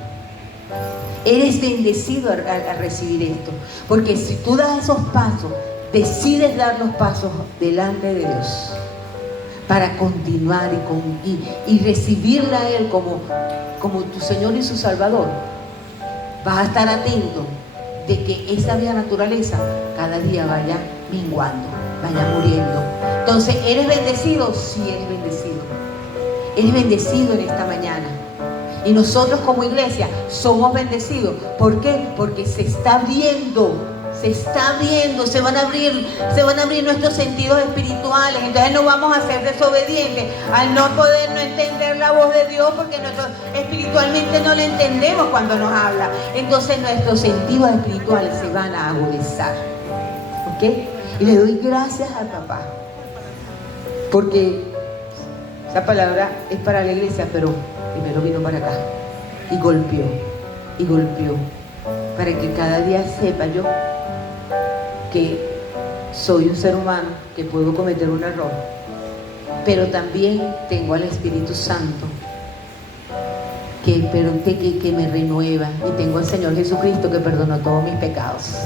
Eres bendecido a recibir esto. Porque si tú das esos pasos, decides dar los pasos delante de Dios para continuar y recibirle a Él como tu Señor y su Salvador, vas a estar atento de que esa vieja naturaleza cada día vaya minguando, vaya muriendo. Entonces, ¿eres bendecido? Sí, eres bendecido. Eres bendecido en esta mañana. Y nosotros como iglesia somos bendecidos. ¿Por qué? Porque se está abriendo, se van a abrir nuestros sentidos espirituales. Entonces no vamos a ser desobedientes al no poder no entender la voz de Dios, porque nosotros espiritualmente no la entendemos cuando nos habla. Entonces nuestros sentidos espirituales se van a agudizar. ¿Ok? Y le doy gracias al papá, porque esa palabra es para la iglesia, pero primero vino para acá y golpeó, para que cada día sepa yo que soy un ser humano, que puedo cometer un error, pero también tengo al Espíritu Santo que me renueva, y tengo al Señor Jesucristo que perdonó todos mis pecados.